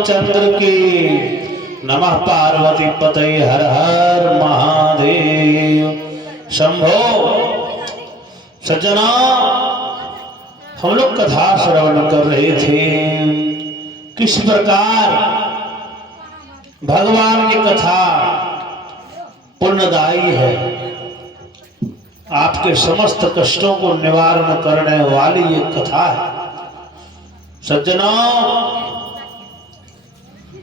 रामचंद्र की। नमः पार्वती पते हर हर महादेव शंभो। सज्जना, हम लोग कथा श्रवण कर रहे थे किस प्रकार भगवान की कथा पुण्यदायी है, आपके समस्त कष्टों को निवारण करने वाली ये कथा है। सज्जनों,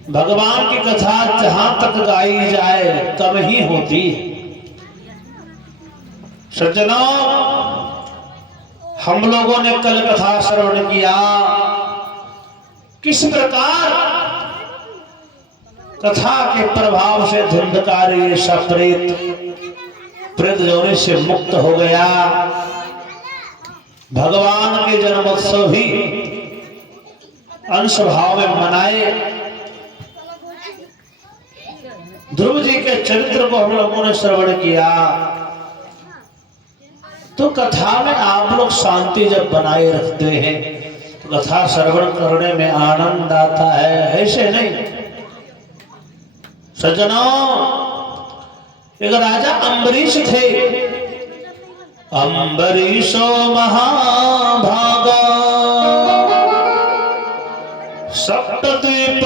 भगवान की कथा जहां तक गाई जाए तब ही होती है। सज्जनों, हम लोगों ने कल कथा श्रवण किया किस प्रकार कथा के प्रभाव से धुंधकारी सप्रेत प्रेत जोड़े से मुक्त हो गया। भगवान के जन्मोत्सव भी अंश भाव में मनाए। ध्रुव जी के चरित्र को हम लोगों ने श्रवण किया। तो कथा में आप लोग शांति जब बनाए रखते हैं तो कथा श्रवण करने में आनंद आता है, ऐसे नहीं। सज्जनों, एक राजा अम्बरीश थे। अम्बरीशो महाभागा सप्तद्वीप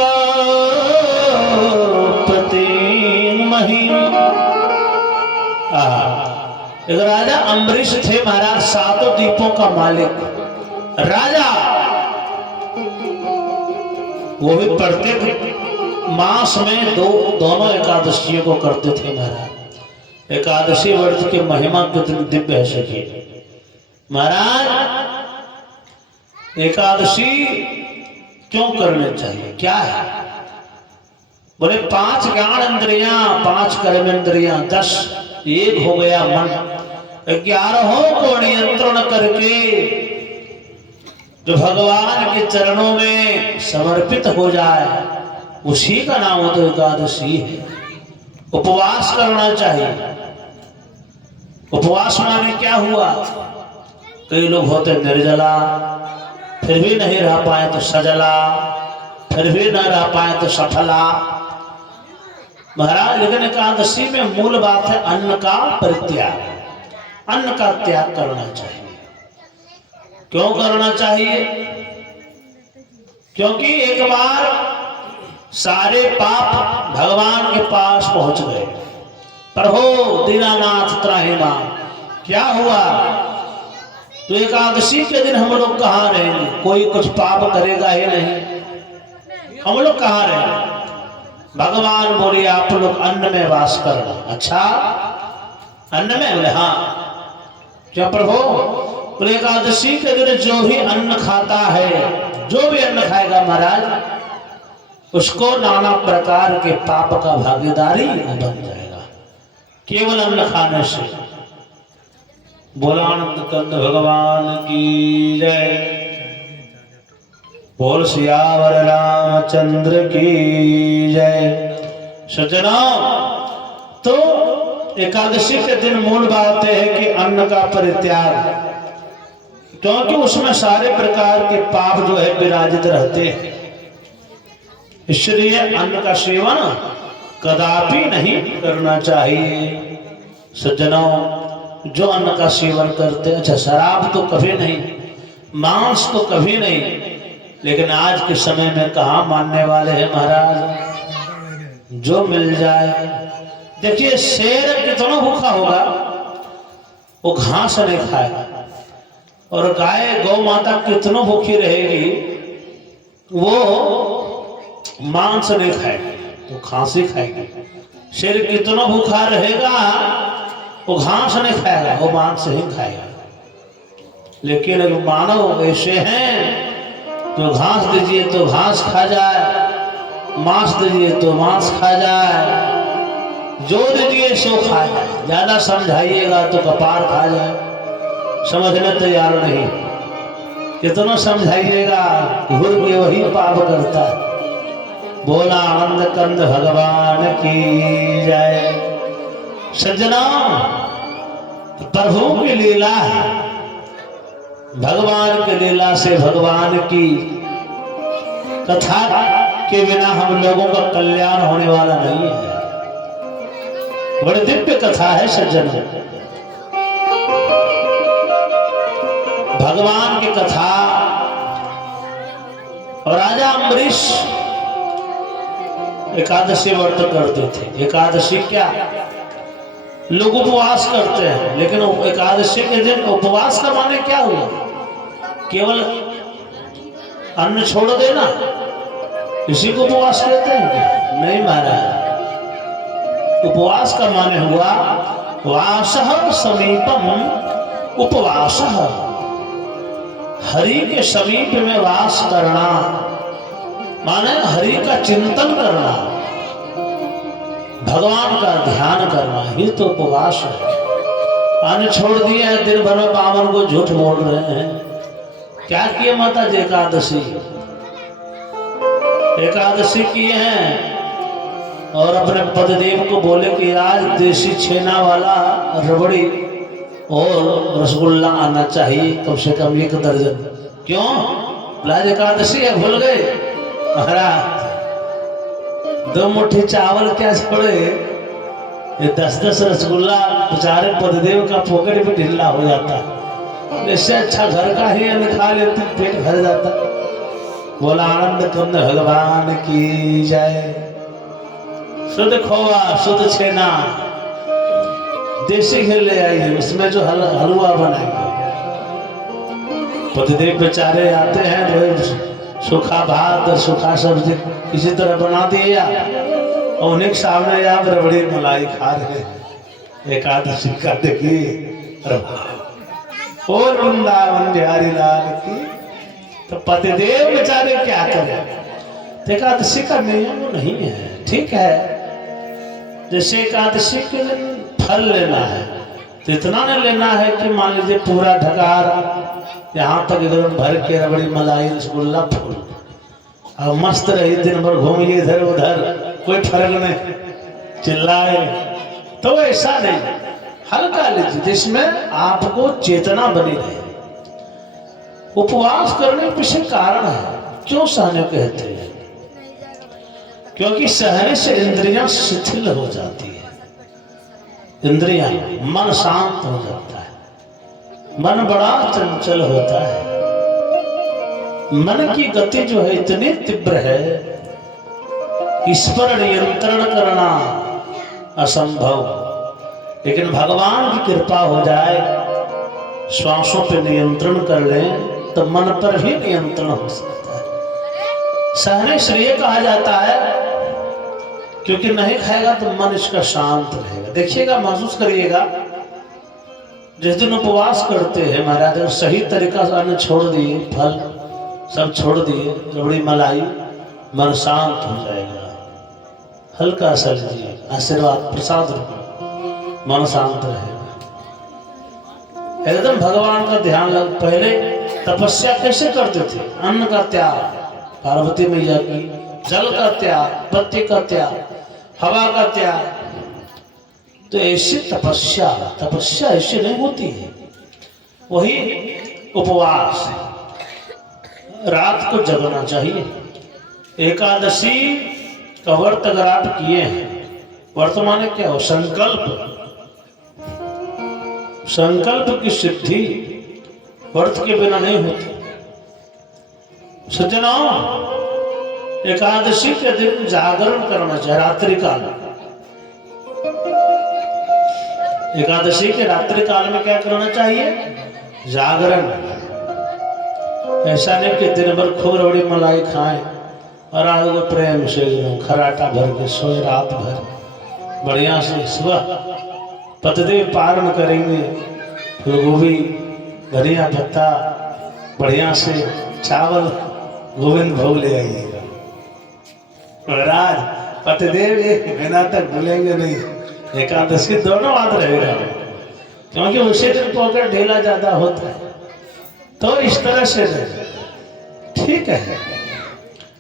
एक राजा अम्बरीश थे महाराज, सातों द्वीपों का मालिक राजा। वो भी प्रत्येक मास में दोनों एकादशियों को करते थे महाराज। एकादशी व्रत की महिमा कितनी दिव्य है सखी महाराज। एकादशी क्यों करनी चाहिए, क्या है? बोले 5 ज्ञान इंद्रियां, 5 कर्म इंद्रियां, 10 एक हो गया मन, 11 को नियंत्रण करके जो भगवान के चरणों में समर्पित हो जाए उसी का नाम तो एकादशी है। उपवास करना चाहिए। उपवास माने क्या हुआ? कई लोग होते निर्जला, फिर भी नहीं रह पाए तो सजला, फिर भी न रह पाए तो सफला महाराज। लेकिन एकादशी में मूल बात है अन्न का परित्याग, अन्न का त्याग करना चाहिए। क्यों करना चाहिए? क्योंकि एक बार सारे पाप भगवान के पास पहुंच गए। प्रभु दीनानाथ त्राहिमाम, क्या हुआ? तो एकादशी के दिन हम लोग कहाँ रहेंगे? कोई कुछ पाप करेगा ही नहीं, हम लोग कहाँ रहेंगे? भगवान बोले आप लोग अन्न में वास करना। अच्छा, अन्न में? बोले हाँ। क्या प्रभु? बोले एकादशी के दिन जो भी अन्न खाता है, जो भी अन्न खाएगा महाराज, उसको नाना प्रकार के पाप का भागीदारी बन जाएगा केवल अन्न खाने से। बोलानंद कंद भगवान की जय। बोल सियावर रामचंद्र की जय। सज्जनों, तो एकादशी के दिन मूल बात है कि अन्न का परित्याग, क्योंकि उसमें सारे प्रकार के पाप जो है विराजित रहते हैं। इसलिए अन्न का सेवन कदापि नहीं करना चाहिए। सज्जनों, जो अन्न का सेवन करते, अच्छा शराब तो कभी नहीं, मांस तो कभी नहीं, लेकिन आज के समय में कहाँ मानने वाले हैं महाराज? जो मिल जाए। देखिए शेर कितना भूखा होगा, वो घास नहीं खाएगा, और गाय गौ माता कितना भूखी रहेगी, वो मांस नहीं खाएगी, तो घास ही खाएगी। शेर कितना भूखा रहेगा, वो घास नहीं खाएगा, वो मांस ही खाएगा। लेकिन मानव ऐसे हैं तो घास दीजिए तो घास खा जाए, मांस दीजिए तो मांस खा जाए, जो दीजिए सो खा जाए। ज्यादा समझाइएगा तो कपार खा जाए, समझने तैयार नहीं। कितना समझाइएगा, घुर के वही पाप करता है। बोला आनंद कंद भगवान की जय। सज्जना, प्रभु की लीला है, भगवान की लीला से भगवान की कथा के बिना हम लोगों का कल्याण होने वाला नहीं है। बड़ी दिव्य कथा है सज्जन। भगवान की कथा। और राजा अम्बरीश एकादशी व्रत करते थे। एकादशी क्या, लोग उपवास करते हैं, लेकिन एकादशी के दिन उपवास का माने क्या हुआ? केवल अन्न छोड़ देना, इसी को उपवास कहते हैं? नहीं महाराज, उपवास का माने हुआ वासः समीपम उपवासः, हरि के समीप में वास करना, माने हरि का चिंतन करना, भगवान का ध्यान करना ही तो उपवास है। अन्न छोड़ दिए हैं, दिन भर में बावन को झूठ बोल रहे हैं। क्या किए माता जी? एकादशी किए हैं और अपने पतिदेव को बोले कि आज देसी छेना वाला रबड़ी और रसगुल्ला आना चाहिए, कम से कम 1 दर्जन। क्यों? आज एकादशी है, भूल गए महाराज? 2 मुट्ठी चावल क्या छोड़े, ये 10-10 रसगुल्ला बेचारे पतिदेव का पॉकेट भी ढीला हो जाता। इससे अच्छा घर का ही अन्न खा लेते, पेट भर जाता। बोला आनंद कंद भगवान की जय। शुद्ध खोवा, शुद्ध छेना, देसी घी ले आई है, उसमें जो हलवा बनाएंगे। पतिदेव बेचारे आते हैं तो सूखा भात और सूखा सब्जी किसी तरह बना दिया और उन्हीं के सामने आप रबड़ी मलाई खा रहे। एकादशी का देखिए और वृंदावन बिहारी लाल की। तो पतिदेव बेचारे क्या करें? एकादशी का नियम नहीं है, ठीक है। जैसे एकादशी के दिन फल लेना है तो इतना नहीं लेना है कि मान लीजिए पूरा ढकार यहाँ तक एकदम भर के रबड़ी मलाई रसगुल्ला फूल, अब मस्त रही, दिन भर घूमिए इधर उधर, कोई फर्क नहीं, चिल्लाए, तो ऐसा नहीं। हल्का लीजिए जिसमें आपको चेतना बनी रहे। उपवास करने के पीछे कारण है। क्यों सहने कहते हैं? क्योंकि सहने से इंद्रियां शिथिल हो जाती है। इंद्रियां, मन शांत हो जाता है। मन बड़ा चंचल होता है। मन की गति जो है इतनी तीव्र है, इस पर नियंत्रण करना असंभव। लेकिन भगवान की कृपा हो जाए, श्वासों पे नियंत्रण कर लें तो मन पर भी नियंत्रण हो सकता है। सहने श्रेय कहा जाता है क्योंकि नहीं खाएगा तो मन इसका शांत रहेगा। देखिएगा, महसूस करिएगा, जिस दिन उपवास करते हैं महाराज, सही तरीका से अन्न छोड़ दिए, फल सब छोड़ दिए, रबड़ी मलाई, मन शांत हो जाएगा। हल्का सा लीजिए, आशीर्वाद प्रसाद रूप, मन शांत रहेगा। एकदम भगवान का ध्यान लग। पहले तपस्या कैसे करते थे? अन्न का त्याग, पार्वती मैया की, जल का त्याग, बत्ती का त्याग, हवा का त्याग। तो ऐसी तपस्या ऐसे नहीं होती है। वही उपवास, रात को जगना चाहिए। एकादशी का व्रत अगर आप किए हैं, वर्तमान क्या हो? संकल्प की सिद्धि व्रत के बिना नहीं होती। सज्जनों, एकादशी के दिन जागरण करना चाहिए रात्रि काल। एकादशी के रात्रि काल में क्या करना चाहिए? जागरण। ऐसा नहीं कि दिन भर खूब रबड़ी मलाई खाएं और आज वो प्रेम से खराटा भर के सोए रात भर बढ़िया से। सुबह पतिदेव पारण करेंगे, फूलगोभी, धनिया पत्ता, बढ़िया से चावल, गोविंद भोग ले आइएगा। महाराज पतिदेव 1 महीना तक भूलेंगे नहीं। एकादशी दोनों याद रहेगा, क्योंकि उसी दिन पॉकेट ढीला ज्यादा होता है। तो इस तरह से नहीं, ठीक है,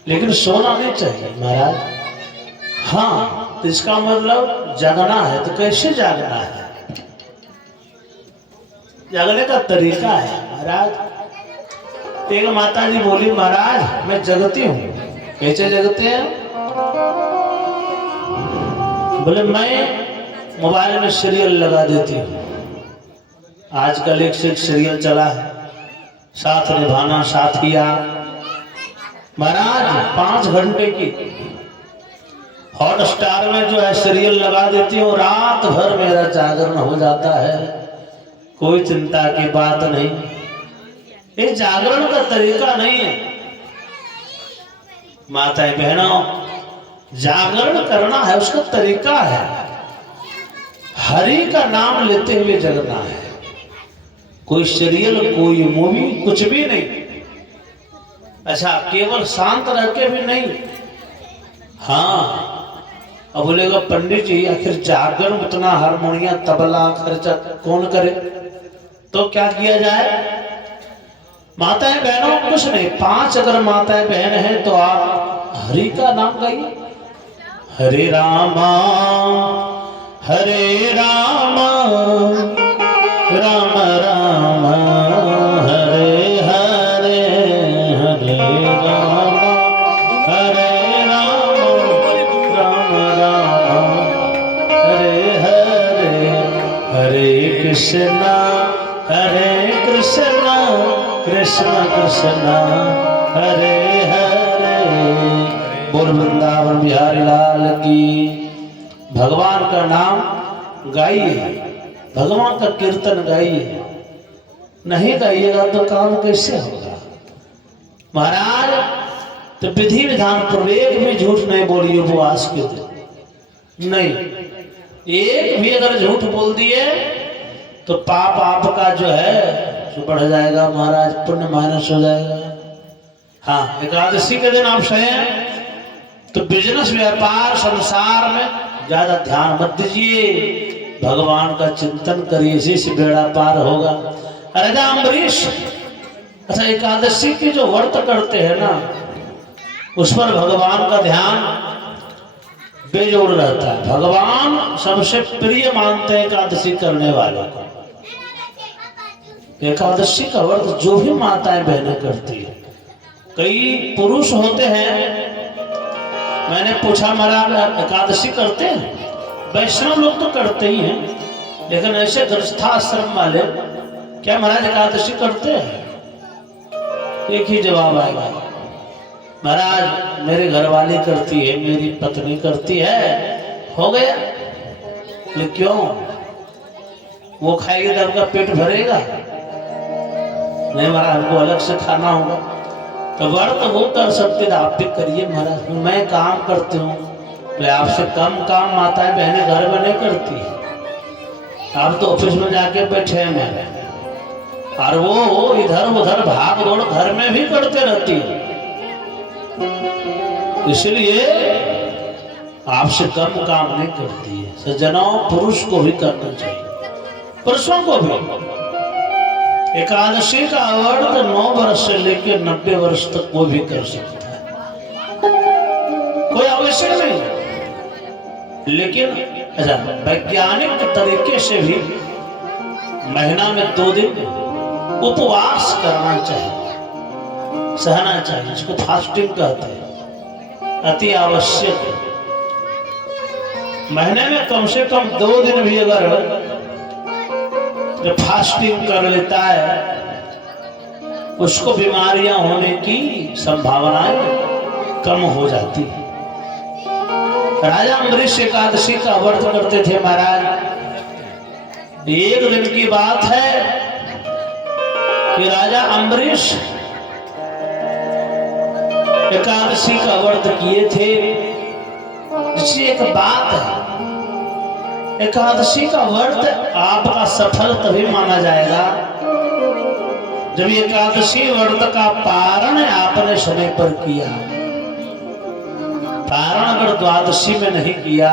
लेकिन सोना नहीं चाहिए महाराज। हाँ, तो इसका मतलब जागना है। तो कैसे जागना है? जागने का तरीका है महाराज। एक माता जी बोली, महाराज मैं जगती हूँ, कैसे जगते हैं? बोले मैं मोबाइल में सीरियल लगा देती हूँ। आजकल एक से एक सीरियल चला है, साथ निभाना साथिया। महाराज 5 घंटे की हॉटस्टार में जो है सीरियल लगा देती हूँ, रात भर मेरा जागरण हो जाता है, कोई चिंता की बात नहीं। ये जागरण का तरीका नहीं है माताएं बहनों, जागरण करना है उसका तरीका है। हरि का नाम लेते हुए जगना है, कोई सीरियल कोई मूवी कुछ भी नहीं। अच्छा केवल शांत रह के भी नहीं। हाँ अब बोलेगा पंडित जी आखिर जागरण उतना हारमोनिया तबला खर्चा कौन करे, तो क्या किया जाए? माताएं बहनों कुछ नहीं, 5 अगर माताएं बहन हैं तो आप हरि का नाम गाइए। हरे रामा राम राम हरे हरे, हरे राम राम राम हरे हरे, हरे कृष्णा कृष्ण कृष्ण हरे हरे। बोल वृंदावन बिहारी लाल की। भगवान का नाम गाइए, भगवान का कीर्तन गाइए। नहीं गाइएगा तो काम कैसे होगा? महाराज तो विधि विधान पर एक भी झूठ नहीं बोलिए उपवास के दिन। नहीं, एक भी अगर झूठ बोल दिए तो पाप आपका जो है जो बढ़ जाएगा महाराज, पुण्य माइनस हो जाएगा। हाँ एकादशी के दिन आप सहें तो बिजनेस व्यापार संसार में ज्यादा ध्यान मत दीजिए, भगवान का चिंतन करिए, इसी से बेड़ा पार होगा। राजा अम्बरीश अच्छा एकादशी की जो व्रत करते हैं ना उस पर भगवान का ध्यान बेजोड़ रहता है। भगवान सबसे प्रिय मानते हैं एकादशी करने वालों को। एकादशी का व्रत जो भी माताएं बहनें करती है, कई पुरुष होते हैं, मैंने पूछा महाराज एकादशी करते हैं? वैष्णव लोग तो करते ही हैं, लेकिन ऐसे गृहस्थाश्रम वाले क्या महाराज एकादशी करते हैं? एक ही जवाब आएगा, महाराज मेरे घरवाली करती है, मेरी पत्नी करती है, हो गया। लेकिन क्यों? वो खाएगी तो आपका पेट भरेगा? नहीं महाराज हमको अलग से खाना होगा। तो व्रत वो कर सकते थे, आप भी करिए महाराज। मैं काम करती हूँ, आपसे कम काम माताएं बहनें घर में नहीं करती। आप तो ऑफिस में जाके बैठे हैं मैंने, और वो इधर उधर भाग दौड़ घर में भी करते रहती है। इसलिए आपसे कम काम नहीं करती है। सज्जनों पुरुष को भी करना चाहिए, पुरुषों को भी। एकादशी का व्रत 9 वर्ष से लेकर 90 वर्ष तक वो भी कर सकता है, कोई आवश्यक नहीं। लेकिन अच्छा वैज्ञानिक तरीके से भी महीना में 2 दिन उपवास करना चाहिए, सहना चाहिए, इसको फास्टिंग कहते हैं, अति आवश्यक है। महीने में कम से कम 2 दिन भी अगर जो फास्टिंग कर लेता है उसको बीमारियां होने की संभावनाएं कम हो जाती है। राजा अम्बरीश एकादशी का व्रत करते थे महाराज। एक दिन की बात है कि राजा अम्बरीश एकादशी का व्रत किए थे। जिससे एक बात है, एकादशी का व्रत आपका सफल तभी माना जाएगा जब एकादशी व्रत का पारण आपने समय पर किया। पारण अगर द्वादशी में नहीं किया,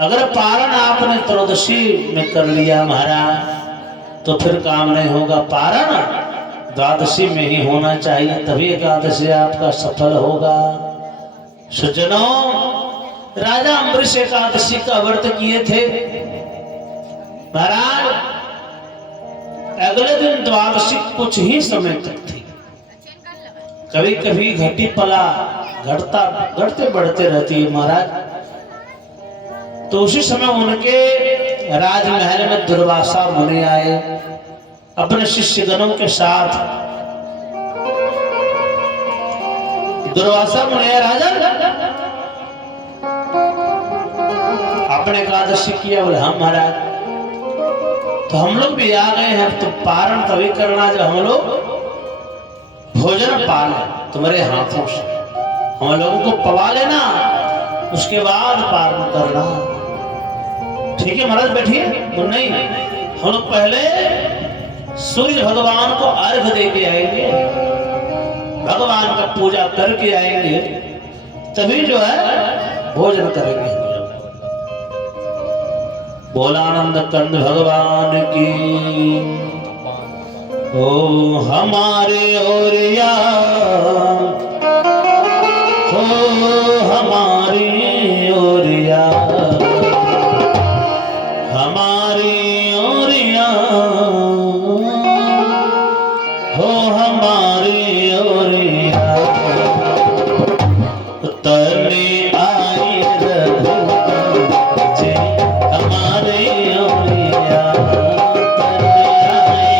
अगर पारण आपने त्रयोदशी में कर लिया महाराज, तो फिर काम नहीं होगा। पारण द्वादशी में ही होना चाहिए, तभी एकादशी आपका सफल होगा। सज्जनों राजा अम्बरीश एकादशी का व्रत किए थे महाराज। अगले दिन द्वादशी कुछ ही समय तक थी, कभी कभी घटी पला घटते बढ़ते रहती है महाराज। तो उसी समय उनके राजमहल में दुर्वासा मुनि आए अपने शिष्यगणों के साथ। दुर्वासा मुनि राजा आपने एकादशी किया, बोले हम महाराज, तो हम लोग भी आ गए हैं। तो पारण तभी करना जब हम लोग भोजन पाले तुम्हारे हाथों से, हम लोगों को पवा लेना, उसके बाद पारण करना। ठीक है महाराज बैठिए। तो नहीं, हम लोग पहले सूर्य भगवान को अर्घ दे के आएंगे, भगवान का पूजा करके आएंगे, तभी जो है भोजन करेंगे। बोलानंद कंद भगवान की। ओ हमारे ओरिया, हो हमारी ओरिया, हमारी ओरिया, हो हमारी ओरिया, तने आई रघुपति हमारे ओरिया, तने आई।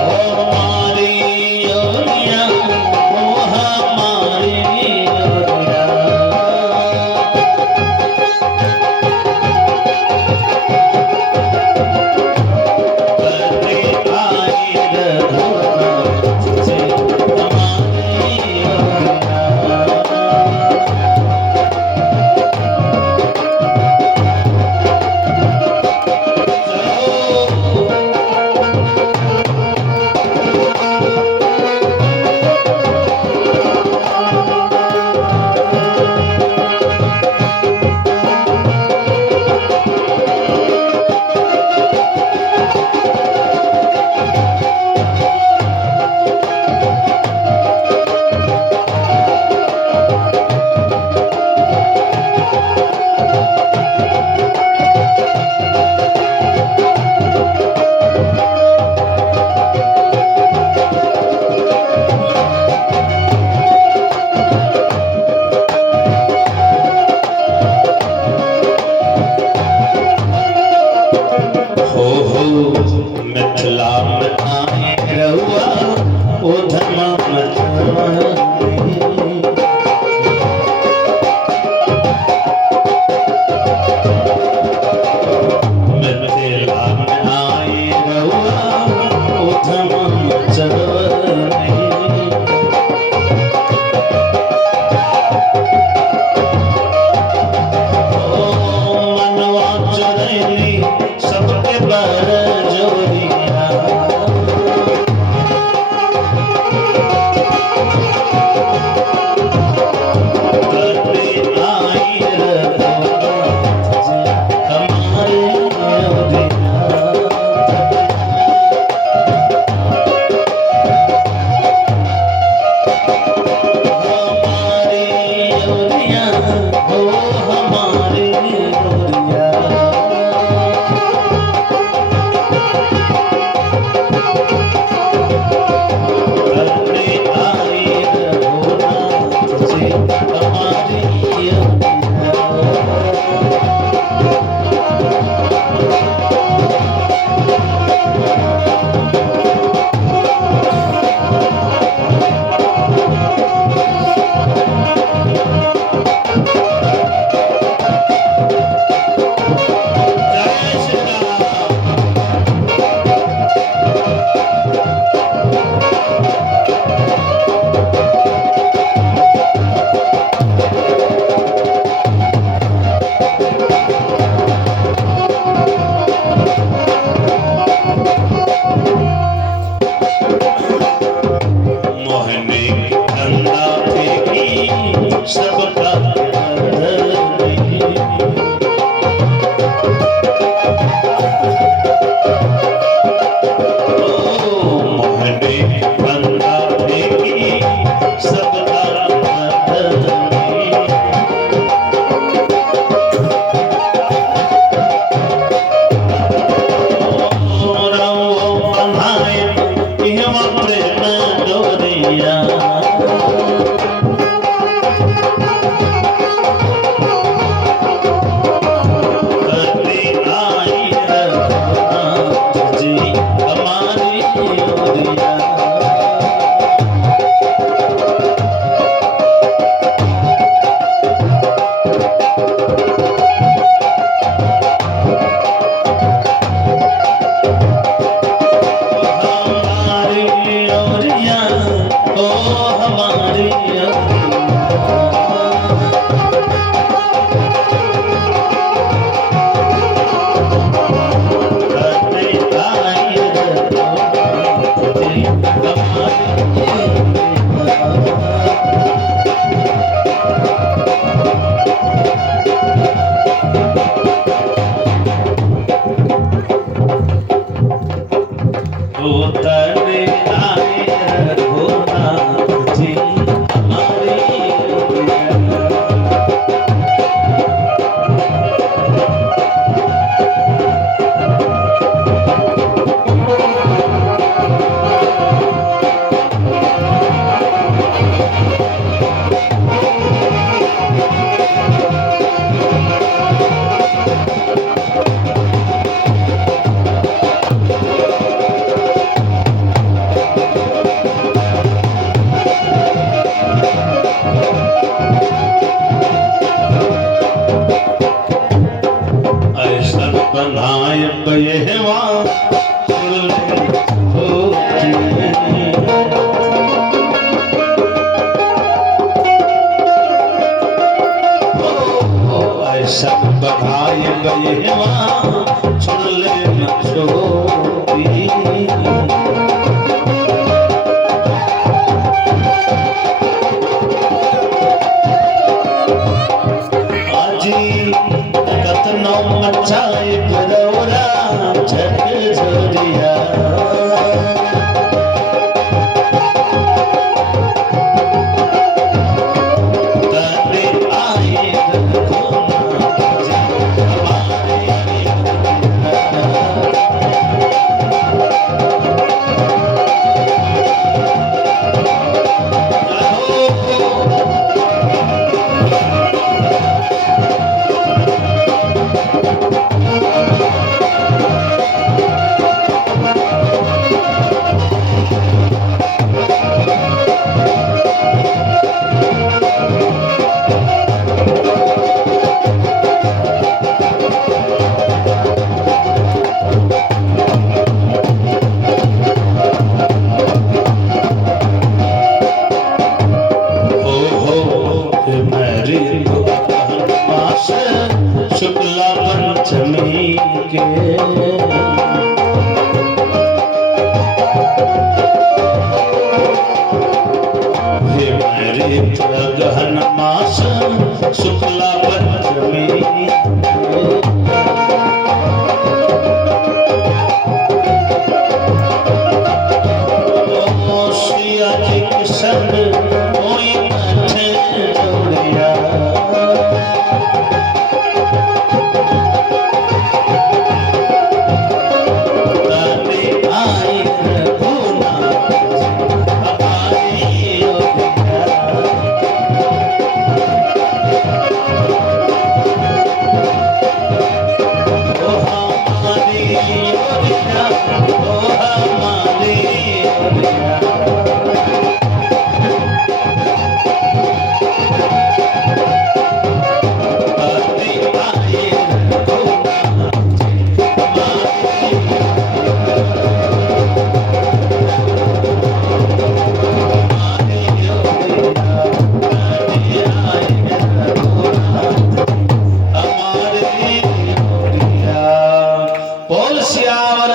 हो हमारी ओरिया, हो हमारी ओरिया, मिथिला में आए रहुआ उधम मिथिला में आए रहुआ उधम मनवा चुरैली सबके बर जोरिया। तने आए रघुनाथ जी हमारी बनाए बयहवा ऐसा बढ़ाए बयहवा सुन ले न छोटी कतनो मचाए बरौरा झट झरिया तने आए रघुनाथ जी हमारे शुक्ला पंचमी के हे मेरे गहन मास शुक्ला पंचमी श्रिया जी किशन कोई जोड़िया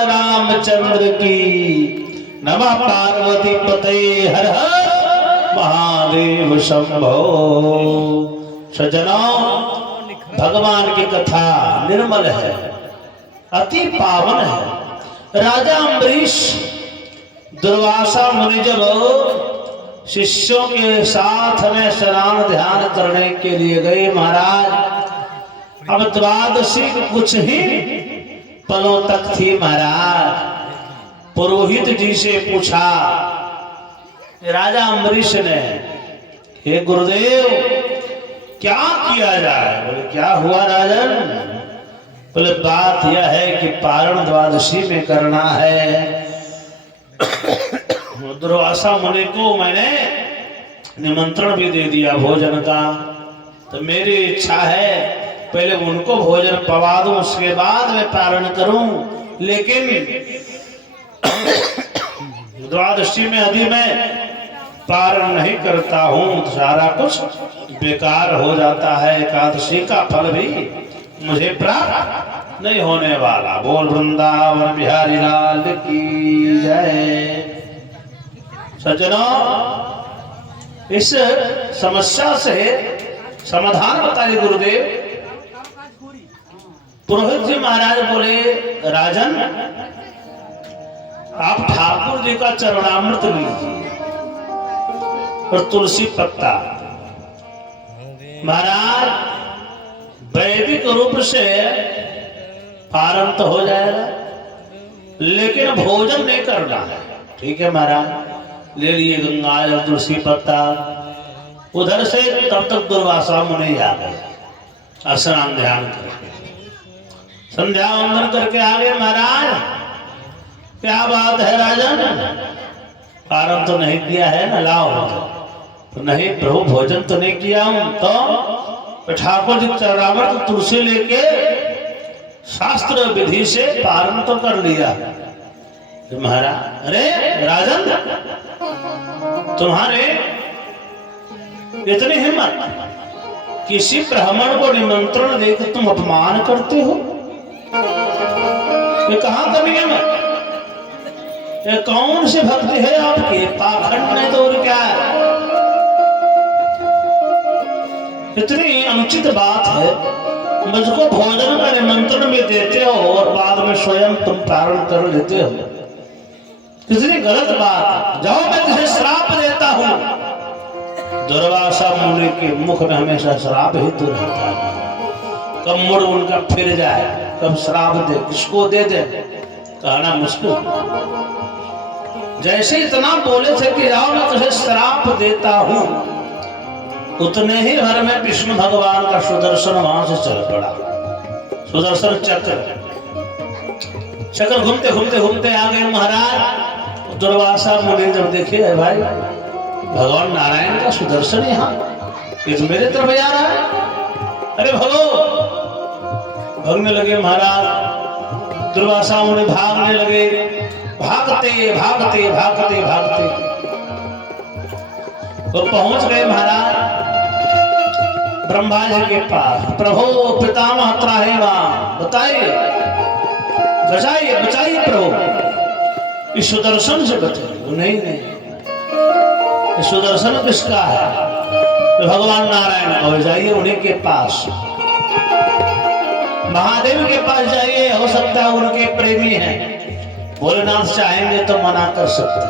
रामचंद्र की नमः पार्वती पते हर हर महादेव शंभो। सज्जनों, भगवान की कथा निर्मल है, अति पावन है। राजा अम्बरीश दुर्वासा मुनि जब शिष्यों के साथ में स्नान ध्यान करने के लिए गए महाराज, अब द्वादशी कुछ ही पलों तक थी महाराज। पुरोहित जी से पूछा राजा अम्बरीश ने, हे गुरुदेव क्या किया जाए? बोले क्या हुआ राजन? बोले बात यह है कि पारण द्वादशी में करना है। दुर्वासा मुनि को मैंने निमंत्रण भी दे दिया भोजन का, तो मेरी इच्छा है पहले उनको भोजन पवा दूं, उसके बाद मैं पारण करूं। लेकिन द्वादशी में यदि मैं पारण नहीं करता हूं तो सारा कुछ बेकार हो जाता है, एकादशी का फल भी मुझे प्राप्त नहीं होने वाला। बोल वृंदावन बिहारी लाल की जय। सज्जनों, इस समस्या से समाधान बताइए गुरुदेव। पुरोहित जी महाराज बोले, राजन आप ठाकुर जी का चरणामृत लीजिए और तुलसी पत्ता। महाराज वैदिक रूप से पारण तो हो जाएगा, लेकिन भोजन नहीं करना है। ठीक है महाराज, ले लिए गंगा जल तुलसी पत्ता। उधर से तब तक दुर्वासा मुनि आ गए स्नान ध्यान करके, संध्या वंदन करके आ गए। महाराज क्या बात है राजन, पारण तो नहीं किया है ना, लाओ। तो नहीं प्रभु भोजन तो नहीं किया हूं। तो ठाकुर जी चरणामृत तुलसी लेके शास्त्र विधि से पारण तो कर लिया। तो महाराज, अरे राजन तुम्हारे इतनी हिम्मत, किसी ब्राह्मण को निमंत्रण देकर तुम अपमान करते हो, ये कहां का नियम है? ये कौन सी भक्ति है आपकी? पाखंड नहीं तो और क्या है? इतनी अनुचित बात है, मुझको भोजन का निमंत्रण भी देते हो और बाद में स्वयं तुम पारण कर लेते हो। कितनी गलत बात। जाओ मैं तुझे श्राप देता हूं। दुर्वासा मुनि के मुख में हमेशा श्राप ही तो रहता है। कब मुड़ उनका फिर जाए, कब श्राप दे, किसको दे दे, कहना मुश्किल। जैसे इतना बोले थे कि जाओ मैं तुझे श्राप देता हूं, उतने ही भर में विष्णु भगवान का सुदर्शन वहां से चल पड़ा। सुदर्शन चक्र घूमते घूमते घूमते आ गए। महाराज दुर्वासा मुनि जब देखे, है भाई भगवान नारायण का सुदर्शन यहाँ, ये तो मेरे तरफ जा रहा है, अरे भगो। भागने लगे महाराज। दुर्वासा मुनि भागने लगे, भागते भागते भागते भागते तो पहुंच गए महाराज ब्रह्मा जी के पास। प्रभु पितामह त्राहि मां, बताइए, बचाइए बचाइए प्रभु, इस सुदर्शन से बचाइए। नहीं नहीं, इस सुदर्शन किसका है? तो भगवान नारायण का। जाइए उन्हीं के पास, महादेव के पास जाइए, हो सकता है उनके प्रेमी हैं। भोलेनाथ चाहेंगे तो मना कर सकते।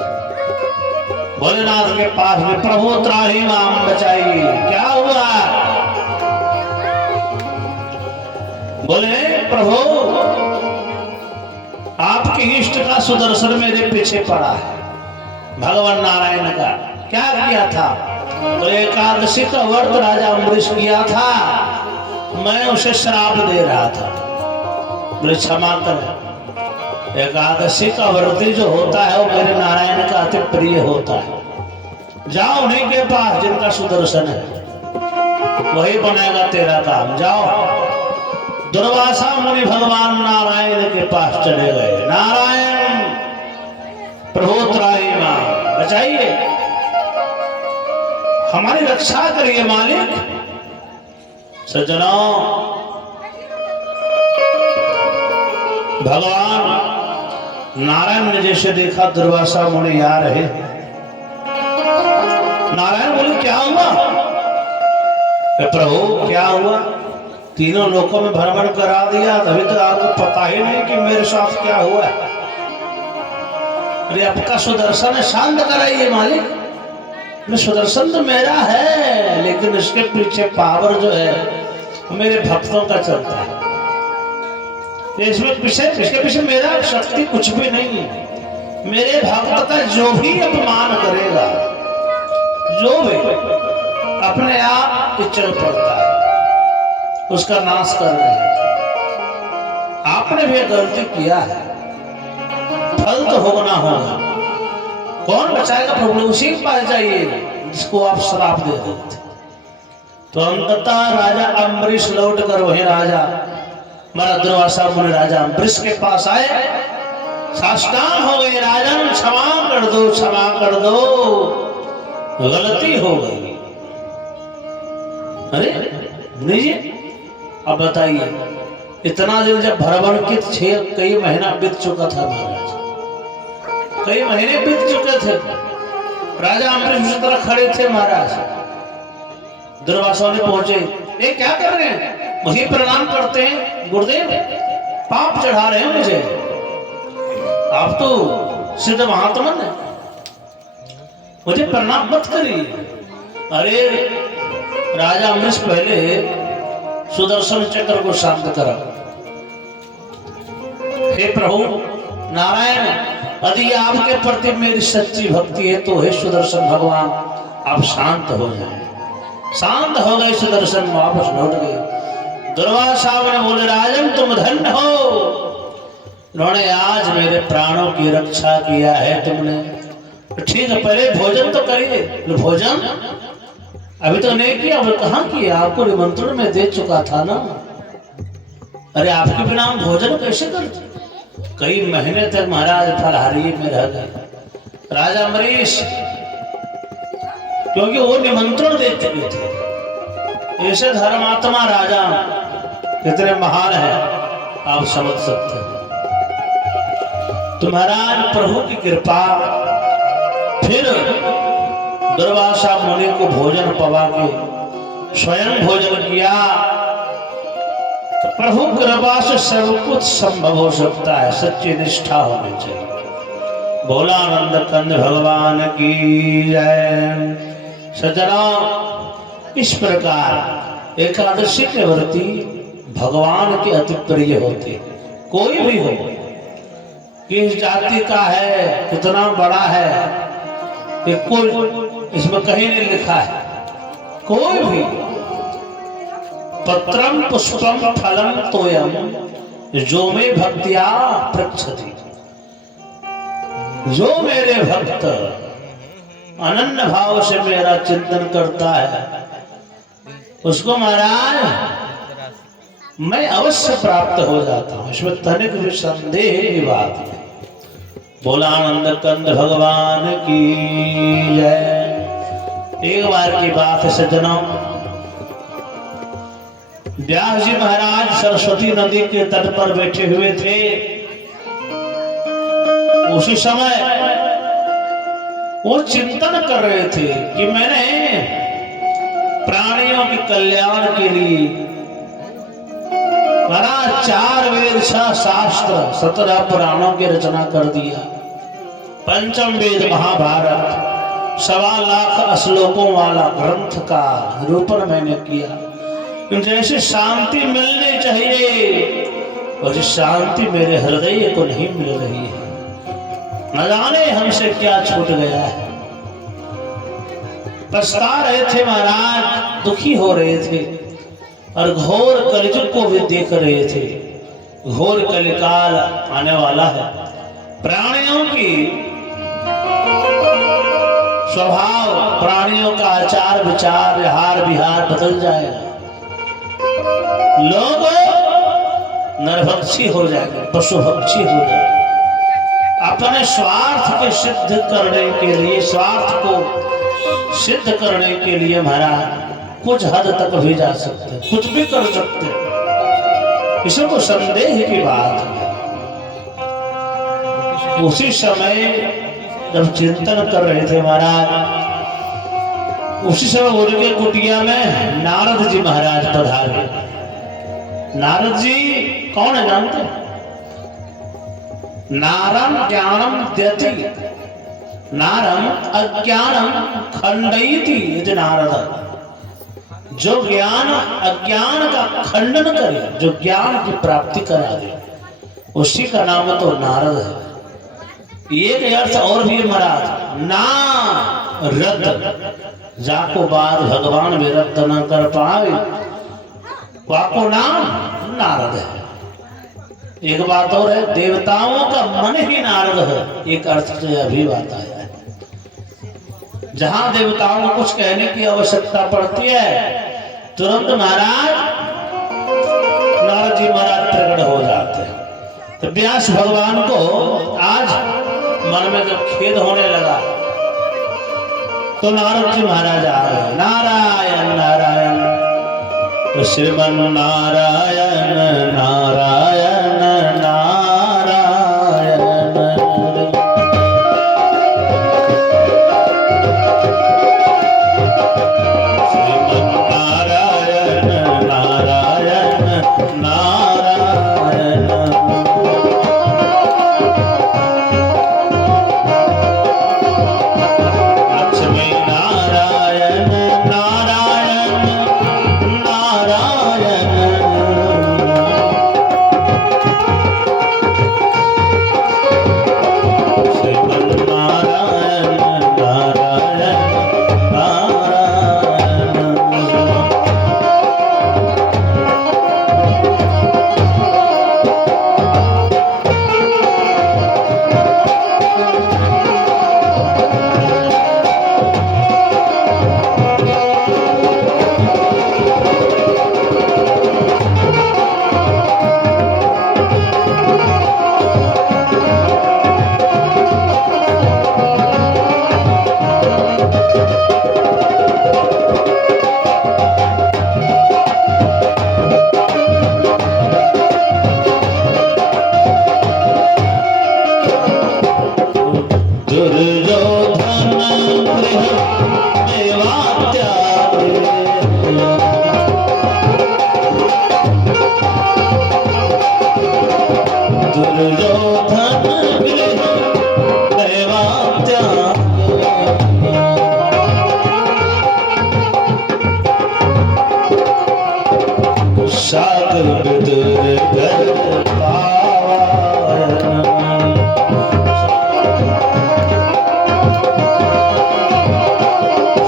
भोलेनाथ के पास में प्रभु त्राहि मां, बचाइए। क्या हुआ? बोले प्रभु आपके इष्ट का सुदर्शन मेरे पीछे पड़ा है। भगवान नारायण का क्या किया था? बोले एकादशी का व्रत राजा अम्बरीश किया था, मैं उसे श्राप दे रहा था। बोले क्षमा कर, एकादशी का व्रती जो होता है वो मेरे नारायण का अति प्रिय होता है। जाओ उन्हीं के पास जिनका सुदर्शन है, वही बनेगा तेरा काम। जाओ। दुर्वासा मुनि भगवान नारायण के पास चले गए। नारायण प्रभु त्राहि मां, बचाइए, हमारी रक्षा करिए मालिक। सज्जनों, भगवान नारायण ने जैसे देखा दुर्वासा मुनि आ रहे, नारायण बोले क्या हुआ? प्रभु क्या हुआ? तीनों लोकों में भ्रमण करा दिया, तभी तो आपको पता ही नहीं कि मेरे साथ क्या हुआ है। अरे आपका सुदर्शन है, शांत कराइए मालिक। सुदर्शन तो मेरा है, लेकिन इसके पीछे पावर जो है मेरे भक्तों का चलता है। इसमें इसके पीछे मेरा शक्ति कुछ भी नहीं है। मेरे भक्त का जो भी अपमान करेगा, जो भी अपने आप चल पड़ता है, उसका नाश कर रहे हैं। आपने भी गलती किया है, फल तो भोगना होगा। कौन बचाएगा? प्रभु उसी के पास जाइए जिसको आप श्राप दे देते। तो अंततः राजा अम्बरीश लौट कर वही राजा हमारा दुर्वासा मुनि राजा अम्बरीश के पास आए, साष्टांग हो गए। राजन क्षमा कर दो, क्षमा कर दो, गलती हो गई। अरे नहीं, अब बताइए, इतना दिन जब भ्रमण के कई महीना बीत चुका था महाराज, कई महीने बीत चुके थे। राजा अम्बरीश उस तरह खड़े थे महाराज। दुर्वासा ने पहुंचे, ये क्या कर रहे हैं? मुझे प्रणाम करते हैं गुरुदेव, पाप चढ़ा रहे हैं मुझे। आप तो सिद्ध महात्मा ने मुझे प्रणाम मत करिए। अरे राजा अमरीश पहले सुदर्शन चक्र को शांत करा। हे प्रभु नारायण, यदि आपके प्रति मेरी सच्ची भक्ति है तो हे सुदर्शन भगवान आप शांत हो जाए। शांत हो गए सुदर्शन, वापस लौट गए। दुर्वासा ने बोले राजन तुम धन्य हो, उन्होंने आज मेरे प्राणों की रक्षा किया है तुमने। ठीक है पहले भोजन तो करिए। भोजन अभी तो नहीं किया, वो कहाँ किया? आपको निमंत्रण में दे चुका था ना। अरे आपके बिना हम भोजन कैसे करते? कई महीने तक महाराज फलहारी में रह गए राजा अमरीश, क्योंकि वो निमंत्रण दे चुके थे। ऐसे धर्मात्मा राजा कितने महान है आप समझ सकते हैं। तो महाराज प्रभु की कृपा, फिर दुर्वासा मुनि को भोजन पवा के स्वयं भोजन किया। तो प्रभु कृपा से सब कुछ संभव हो सकता है, सच्ची निष्ठा होनी चाहिए। भोलानंद कंद भगवान की जय। सज्जना इस प्रकार एकादशी के व्रती भगवान के अति प्रिय होते। कोई भी हो, किस जाति का है, कितना बड़ा है, कि कोई इसमें कहीं नहीं लिखा है। कोई भी पत्रम पुष्पम फलम तोयम जो में भक्तिया प्रक्षति, जो मेरे भक्त अनन्य भाव से मेरा चिंतन करता है उसको महाराज मैं अवश्य प्राप्त हो जाता हूं। इसमें तनिक भी संदेह की बात है। भोलानंद कंद भगवान की जय। एक बार की बात है सज्जनों, व्यास जी महाराज सरस्वती नदी के तट पर बैठे हुए थे। उसी समय वो चिंतन कर रहे थे कि मैंने प्राणियों के कल्याण के लिए महाराज 4 वेद 6 शास्त्र 17 पुराणों की रचना कर दिया। पंचम वेद महाभारत 1.25 लाख श्लोकों वाला ग्रंथ का निरूपण मैंने किया। जैसे शांति मिलनी चाहिए वैसी शांति मेरे हृदय को नहीं मिल रही है। न जाने हमसे क्या छूट गया है। पछता रहे थे महाराज, दुखी हो रहे थे और घोर कलियुग को भी देख रहे थे। घोर कलिकाल आने वाला है। प्राणियों की स्वभाव, प्राणियों का आचार विचार व्यवहार विहार बदल जाएगा। लोग नरभक्षी हो जाएंगे, पशुभक्षी हो जाएंगे। अपने स्वार्थ के सिद्ध करने के लिए, स्वार्थ को सिद्ध करने के लिए महाराज कुछ हद तक भी जा सकते, कुछ भी कर सकते, इसमें कोई संदेह की बात है। उसी समय जब चिंतन कर रहे थे महाराज, उसी समय उनके कुटिया में नारद जी महाराज पधारे। नारद जी कौन है जानते? नारम ज्ञानम द्यति, नारम अज्ञानम खंडयति। यदि नारद जो ज्ञान अज्ञान का खंडन करे, जो ज्ञान की प्राप्ति करा दे, उसी का नाम तो नारद है। एक अर्थ और भी महाराज, ना रद्द जाको बात भगवान भी रद्द न कर पाए, वाको नाम नारद है। एक बात और है, देवताओं का मन ही नारद है। एक अर्थ से यह भी बात आया है। जहां देवताओं को कुछ कहने की आवश्यकता पड़ती है तुरंत महाराज नारद जी महाराज प्रकट हो जाते हैं। तो व्यास भगवान को आज मन में जब खेद होने लगा तो नारद जी महाराज आ गए। नारायण नारायण श्रीमन नारायण नारायण नारायण। श्रीमन नारायण नारायण नारायण। दुर्योधन गृह मेवा त्यागे। दुर्योधन गृह मेवा त्यागे। सागर विदुर घर पावन।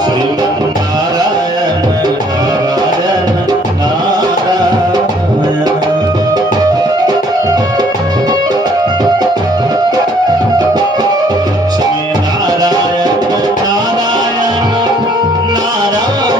श्रीमन्नारायण नारायण नारायण। लक्ष्मी नारायण नारायण नारायण।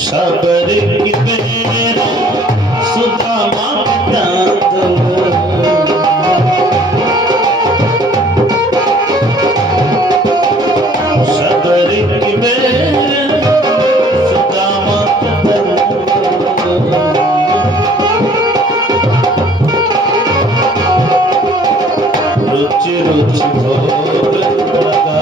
सबरी की बेरा सुदामा सबरी की बेरा सुदामा रुचि रुचि भोग लगा।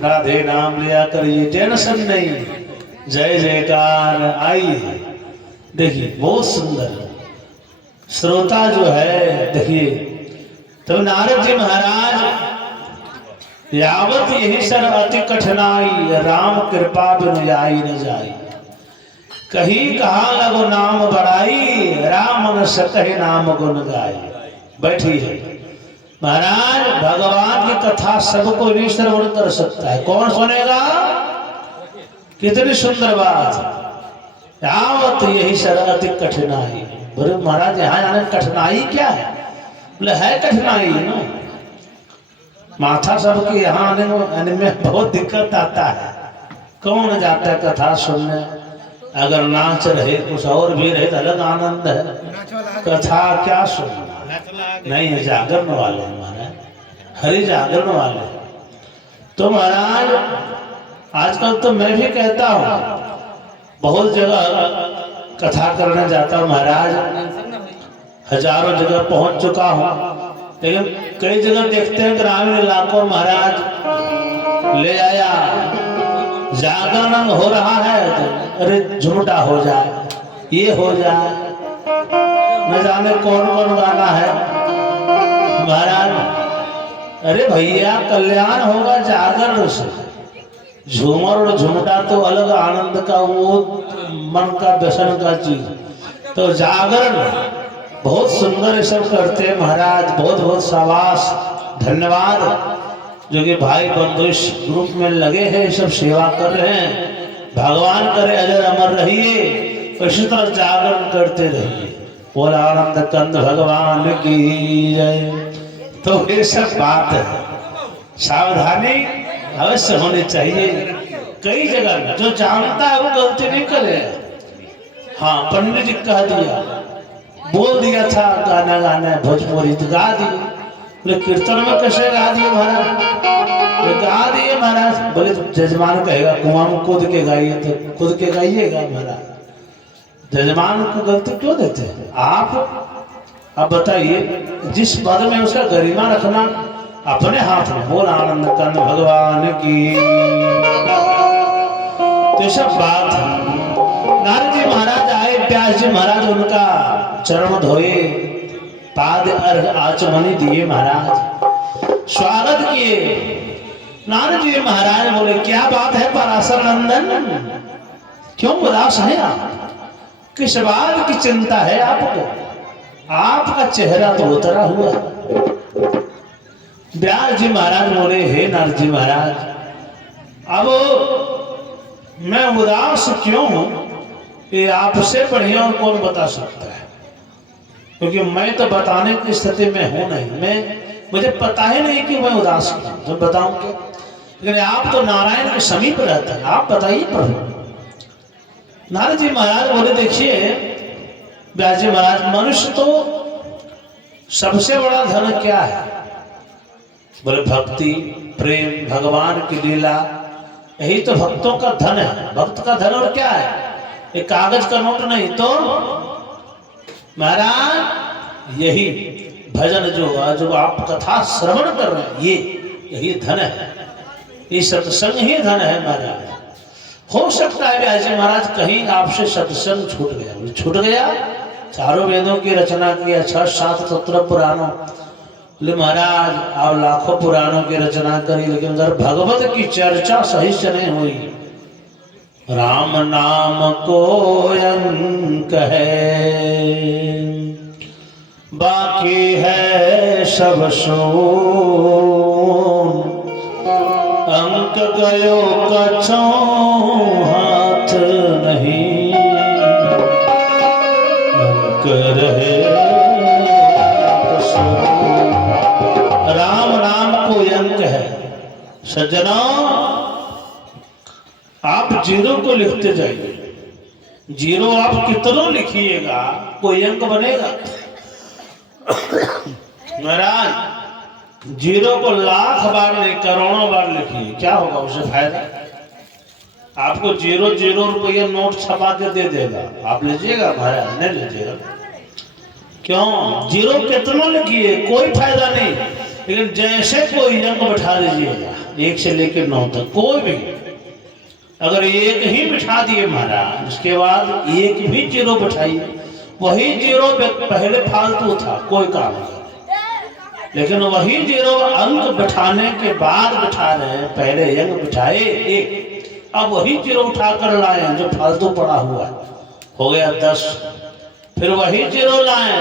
राधे नाम लिया करिए, टेंशन नहीं, जय जयकार आई। देखिए बहुत सुंदर श्रोता जो है, देखिए तो नारद जी महाराज यावत यही सर अति कठिनाई, राम कृपा बिनु आई न जाई। कहीं कहा लगो नाम बड़ाई, राम न सकहि नाम गुण गाई। बैठिए महाराज, भगवान की कथा सबको नहीं श्रवण कर सकता है, कौन सुनेगा? कितनी सुंदर बात। यावत यही सर अति कठिनाई। बोले महाराज यहाँ आने में कठिनाई क्या है? बोले है कठिनाई ना, माथा सबके यहाँ आने में बहुत दिक्कत आता है। कौन जाता है कथा सुनने? अगर नाच रहे कुछ और भी रहे तो अलग आनंद है, कथा क्या सुनना? नहीं है, जागरण वाले हमारे, हरि जागरण वाले। तो महाराज आजकल तो मैं भी कहता हूँ, बहुत जगह कथा करने जाता हूँ महाराज, हजारों जगह पहुंच चुका हूँ, लेकिन कई जगह देखते हैं ग्रामीण इलाकों महाराज ले आया, जागरण हो रहा है तो अरे झुमटा हो जाए, ये हो जाए, न जाने कौन कौन गाना है महाराज। अरे भैया कल्याण होगा जागरण से, झूमर और झुमटा तो अलग आनंद का, वो मन का व्यसन का चीज। तो जागरण बहुत सुंदर ये सब करते हैं महाराज, बहुत बहुत शाबाश, धन्यवाद जो कि भाई बंधु इस ग्रुप में लगे हैं, सब सेवा कर रहे हैं। भगवान करे अजर अमर रहिए, इसी तरह जागरण करते रहिए। बोल आनंद कंद भगवान की जय। तो ये सब बात है, सावधानी अवश्य होनी चाहिए। कई जगह में जो जानता है वो गलती नहीं करेगा। हाँ, पंडित जी कह दिया, बोल दिया था गाना गाना है भोजपुरी, तो गा दिए। बोले कीर्तन में कैसे गा दिए महाराज? गा दिए महाराज। बोले तो जजमान कहेगा कुआं में कूद के गाइए, तो कूद के गाइएगा महाराज। जजमान को गलती क्यों देते हैं आप बताइए, जिस पद में उसका गरिमा रखना अपने हाथ में। बोल आनंद कंद भगवान की। तो सब बात है। नारद जी महाराज आए, व्यास जी महाराज उनका चरण धोए, पाद अर्घ आचमनी दिए महाराज, स्वागत किए। नारद जी महाराज बोले क्या बात है पराशर नंदन, क्यों उदास है आप? किस बात की चिंता है आपको? आपका चेहरा तो उतरा हुआ। व्यास जी महाराज बोले हे नारद जी महाराज, अब मैं उदास क्यों हूं ये आपसे बढ़िया और कौन बता सकता है, क्योंकि मैं तो बताने की स्थिति में हूं नहीं। मुझे पता ही नहीं कि मैं उदास क्यों, तो बताऊं क्या? लेकिन आप तो नारायण के समीप रहते हैं, आप बताइए प्रभु। नारद जी महाराज बोले देखिए व्यास जी महाराज, मनुष्य तो सबसे बड़ा धन क्या है? बोले भक्ति, प्रेम, भगवान की लीला, यही तो भक्तों का धन है। भक्त का धन और क्या है? एक कागज का नोट नहीं तो महाराज यही भजन जो आप कथा श्रवण कर रहे हैं, ये यही धन है, ये सत्संग ही धन है महाराज। हो सकता है व्यास जी महाराज कहीं आपसे सत्संग छूट गया, छूट गया। चारों वेदों की रचना किया, 6, 7, 17 पुराणों। बोले महाराज आप लाखों पुराणों की रचना करी, लेकिन अगर भगवत की चर्चा सही से नहीं हुई, राम नाम को अंक है, बाकी है सब शून्य, अंक गयो कछो हाथ नहीं, अंक रहे। राम नाम को अंक है। सज्जनों आप जीरो को लिखते जाइए, जीरो आप कितनों लिखिएगा कोई अंक बनेगा? महाराज जीरो को लाख बार नहीं करोड़ों बार लिखिए, क्या होगा उसे फायदा? आपको 0 रुपया नोट छपा के दे देगा, आप लीजिएगा महाराज? नहीं लीजिएगा। क्यों? जीरो कितनों लिखिए कोई फायदा नहीं, लेकिन जैसे कोई अंक बैठा दीजिएगा 1 से लेकर 9 तक, कोई भी अगर 1 ही बिठा दिए महाराज, उसके बाद 1 भी जीरो बिठाइए, वही जीरो पहले फालतू था, कोई काम नहीं। लेकिन वही जीरो अंक बिठाने के बाद बिठा रहे हैं, पहले अंक बिठाए एक, अब वही जीरो उठा कर लाए हैं जो फालतू पड़ा हुआ है, हो गया 10। फिर वही जीरो लाए,